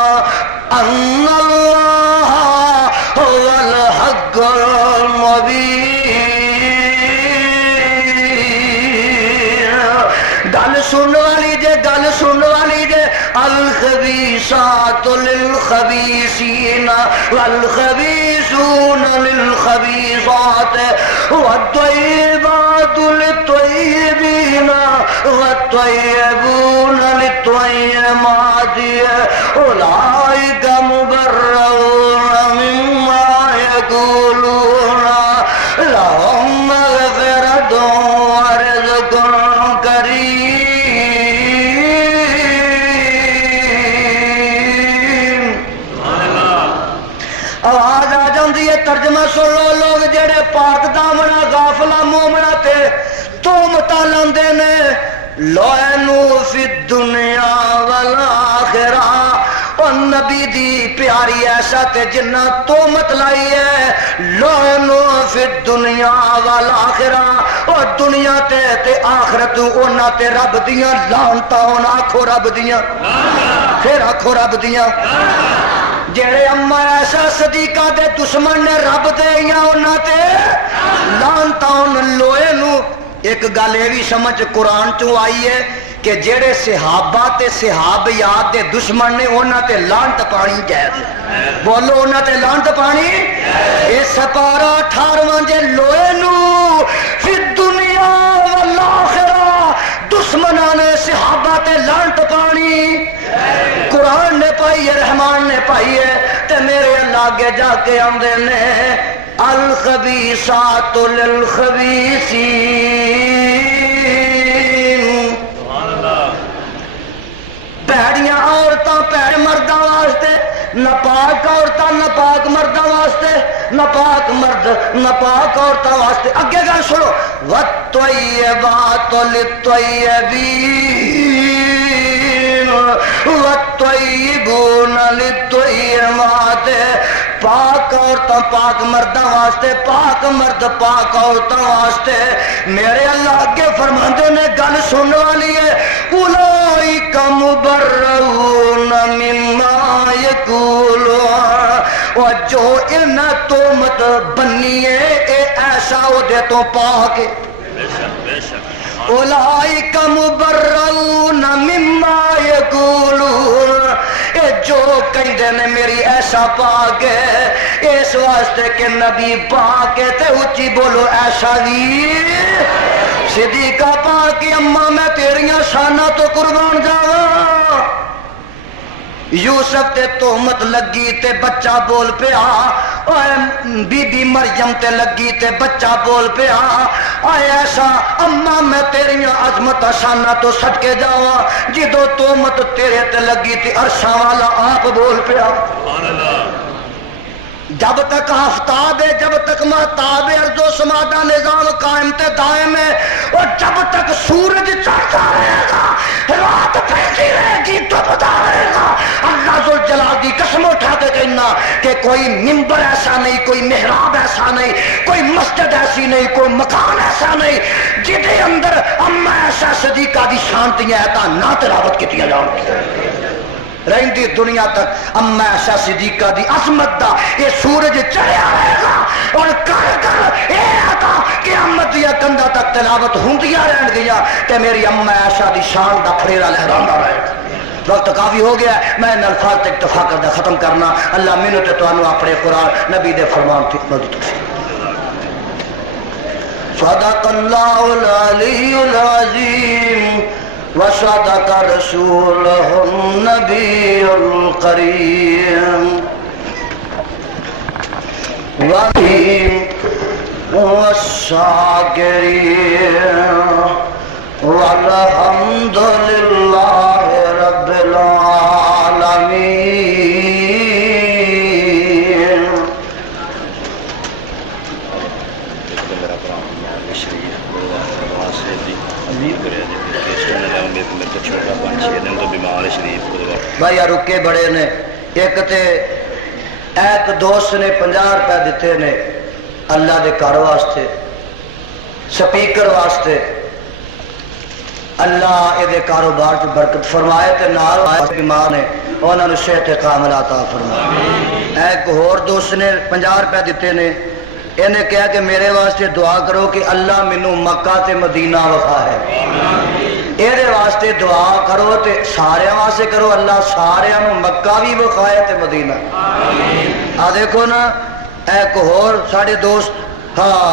ان اللہ هو الحق المبین. گل سن والی جے گل سن والی جے الخبیثات للخبیثین والخبیثون للخبیثات والطیبات للطیبین والطیبون للطیبات اولئک مبرؤون مما یقولون لهم مغفرۃ ورزق کریم. آواز آ جاندی ہے ترجمہ سن لو. لوگ جڑے پاک دامنا غافلا مومنا تے تہمتاں لاندے نے لعنوا فی الدنیا والآخرہ. اور نبی دی پیاری ایسا تے جنہ تہمت لائی ہے لعنوا فی الدنیا والآخرہ. اور دنیا تے آخرت انہاں تے رب دیاں لعنتاں ہون. آکھو رب دیاں پھر آکھو رب دیاں. جڑے اما ایسا صدیقہ دے دشمن نے رب دے یا انہاں تے لعنتاں ہون. لوئے نو ایک گل یہ بھی سمجھ قرآن چوں آئی ہے کہ جڑے صحابہ تے صحابیات دے دشمن نے انہاں تے لعنت پانی جائز. بولو انہاں تے لعنت پانی اے سپارہ 18 جے لوئے نو فی الدنیا والآخرہ دشمناں نے صحابہ تے لعنت پانی. قرآن نے پائی ہے رحمان نے پائی ہے تے میرے اللہ آگے جا کے آندے نے الخبیثات للخبیثین. پیڑیاں عورتاں پیڑ مرداں واسطے ناپاک عورتاں ناپاک مرداں واسطے ناپاک مرد ناپاک عورتاں واسطے. اگے گل سنو والطیبات للطیبین والطیبون للطیبات. پاک عورتاں پاک مرداں واسطے، پاک مرد پاک عورتاں واسطے میرے اللہ اگے فرماندے نے گل سن والی ہے، اولئک مبرؤون مما یقولون، اور جو ان تہمت بنی ہے اے ایسا او دے تو پاک ہے، اولئک مبرؤون مما یقولون، اے جو کہندے نے میری ایسا پاک ہے، اس واسطے کہ نبی پاک ہے تے اچھی بولو ایسا بھی صدیقہ پاک کی اماں میں تیریاں شانہ تو قربان جاواں، یوسف تے تہمت لگی تے بچہ بول پیا، بی بی مریم تے لگی تے بچہ بول پیا، آئے ایسا اماں میں تیریاں عظمت شانہ تو سٹ کے جاواں، جدو تہمت تیرے تے لگی تے عرشاں والا آپ بول پیا، جب تک آفتاب ہے، جب تک مہتاب ہے، ارض و سما دا نظام قائم تے دائم ہے، اور جب تک سورج چڑھتا رہے گا، رات پھیلتی رہے گی، ڈوبتا رہے گا، اللہ ذوالجلال کی قسم اٹھا کے کہنا کہ کوئی ممبر ایسا نہیں، کوئی محراب ایسا نہیں، کوئی مسجد ایسی نہیں، کوئی مکان ایسا نہیں جدے اندر اما ایسا صدیقہ دی شانتی ہے تا نہ تلاوت کی جان رہندی دنیا تک اما ایسا صدیقہ دی عظمت دا یہ سورج چڑھیا رہے گا، اور کر کر اے آتا قیامت دیا کندھا تک تلاوت ہوندیاں رہن گیا کہ میری اما ایسا دی شان دا پھریرا لہراندا رہے گا۔ وقت کافی ہو گیا ہے، میں ان الفاظ تے اکتفا کردہ ختم کرنا، اللہ مینوں تے تانوں اپنے قرآن نبی دے فرمان تے مدد توفیق۔ صدق اللہ العلی العظیم وصدق رسولہ النبی الکریم وَبِهِ والشاکرین والحمد للہ رب العالمین۔ بھائی رکے بڑے نے، ایک تے ایک دوست نے 50 روپے دیتے نے اللہ دے گھر واسطے، سپیکر واسطے، اللہ یہ کاروبار چ برکت فرمائے تے نال بیمار نے انہاں نوں صحت کامل عطا فرمائے۔ ایک اور دوست نے 50 روپے دیتے نے، انہیں کہا کہ میرے واسطے دعا کرو کہ اللہ مینوں مکہ تے مدینہ وکھائے، یہ واسطے دعا کرو تے سارے واسطے کرو، اللہ سارے مکہ بھی وکھائے تے مدینہ۔ آ دیکھو نا ایک اور ساڑے دوست ہاں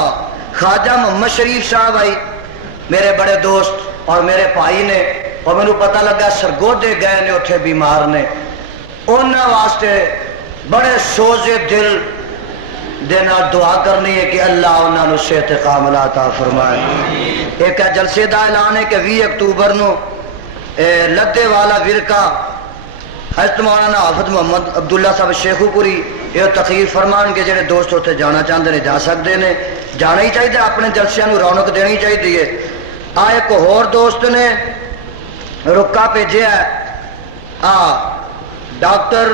خواجہ محمد شریف صاحب آئی، میرے بڑے دوست اور میرے بھائی نے، اور مینوں پتہ لگا سرگودے گئے نے اتھے بیمار نے، انہاں واسطے بڑے سوزے دل دینا دعا کرنی ہے کہ اللہ انہاں نوں صحت کاملہ عطا فرمائے۔ ایک جلسے دا اعلان ہے کہ 20 اکتوبر نو لدے والا ورکا حضرت مولانا حافظ محمد عبداللہ صاحب شیخو پوری یہ تقریر فرمان کے جڑے دوست اتنے جانا چاہتے ہیں جا سکتے ہیں، جانا ہی چاہیے، اپنے جلسیاں نو رونق دینی چاہیے۔ ایک اور دوست نے رکا بھیجا ہے ڈاکٹر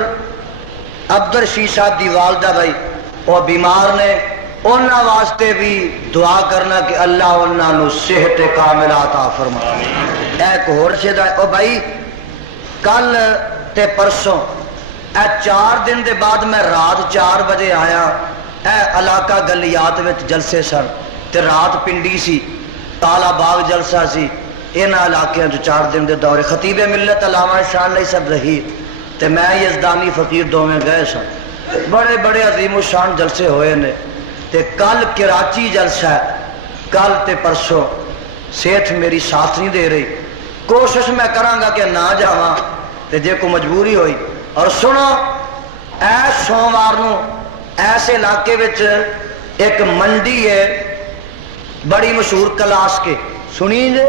عبدالرشید صاحب دی والدہ بھائی وہ بیمار نے، انہاں واسطے بھی دعا کرنا کہ اللہ انہاں نو صحت کاملہ عطا فرمائے۔ ایک اور شہدا او بھائی کل تے پرسوں 4 دن دے بعد میں رات 4 بجے آیا، علاقہ گلیات وچ جلسے سن تے رات پنڈی سی، تالا باغ جلسہ سی، انہاں علاقے جو 4 دن دے دورے خطیب ملت علامہ شان علی صاحب رہی تے میں یزدانی فقیر دوویں گئے سن، بڑے بڑے عظیم الشان جلسے ہوئے نے، تے کل کراچی جلسہ ہے، کل تے پرسوں صحت میری ساتھ نہیں دے رہی، کوشش میں کرانگا کہ نہ جاواں تے جے کو مجبوری ہوئی۔ اور سنو ایس سوموار نو ایسے علاقے وچ ایک منڈی ہے بڑی مشہور کلاس کے، سنیں جے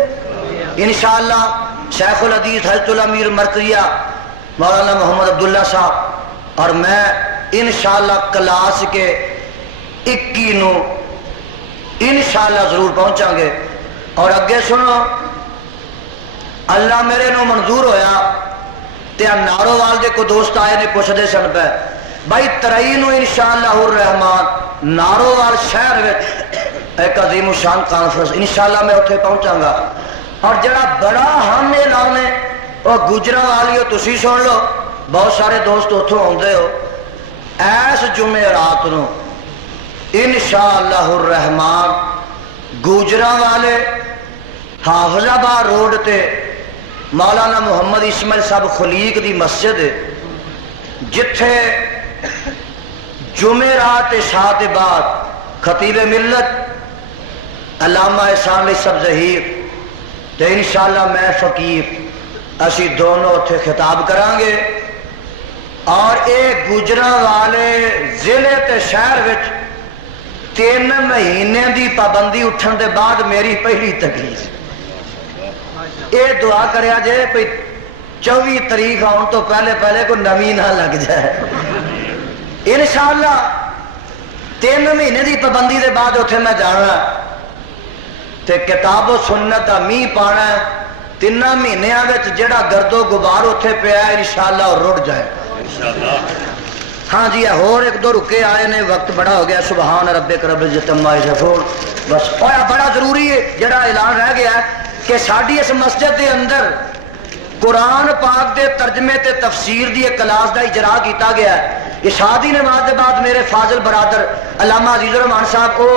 انشاءاللہ شیخ الحدیث حضرت الامیر مرکزیہ مولانا محمد عبداللہ صاحب اور میں انشاءاللہ کلاس کے 21 نو انشاءاللہ ضرور پہنچاں گے۔ اور اگے سنو اللہ میرے نو منظور ہویا تے نارووال دے کو دوست آئے نے پوچھدے سن پے بھائی 23 نو انشاءاللہ الرحمن نارووال شہر وچ ایک عظیم الشان کانفرنس انشاءاللہ میں اتنے پہنچاں گا، اور جڑا بڑا ہم اعلان ہے وہ گجرا والیو تسی سن لو، بہت سارے دوست اتوں آتے ہو، ایس جمعرات نو انشاءاللہ الرحمن گوجرا والے حافظ آباد روڈ تے مولانا محمد اسماعیل صاحب خلیق دی مسجد ہے، جتھے جمعرات عشاء کے بعد خطیب ملت علامہ احسان علی صاحب ظہیر تے انشاءاللہ میں فقیر اسی دونوں اتنے خطاب کریں گے، اور اے گجرا والے ضلع تے شہر وچ 3 مہینے دی پابندی اٹھن دے بعد میری پہلی تقریر، اے دعا کریا جے 24 تاریخ آن تو پہلے پہلے کوئی نمی نہ لگ جائے انشاءاللہ 3 مہینے دی پابندی دے بعد اتنے میں جانا تے کتاب و سنت دا می پانا 3 مہینوں میں جڑا گرد و غبار اتنے پیا انشاءاللہ اور رڑ جائے ہاں جی اور ایک دو رکے آئے نے، وقت بڑا ہو گیا، سبحان ربک رب العزت عما یصفون، بس بڑا ضروری ہے جڑا اعلان رہ گیا ہے کہ ساری اس مسجد دے اندر قرآن پاک دے ترجمے تے تفسیر دی ایک کلاس دا اجرا کیتا گیا ہے۔ عشاء دی نماز دے بعد میرے فاضل برادر علامہ عزیز الرحمان صاحب کو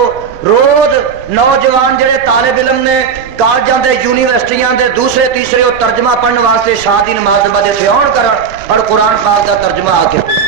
روز نوجوان جڑے طالب علم نے کالجاں دے یونیورسٹیاں دے دوسرے تیسرے وہ ترجمہ پڑھنے واسطے عشاء دی نماز دے بعد اتنے آن کرن اور قرآن پاک دا ترجمہ آ کے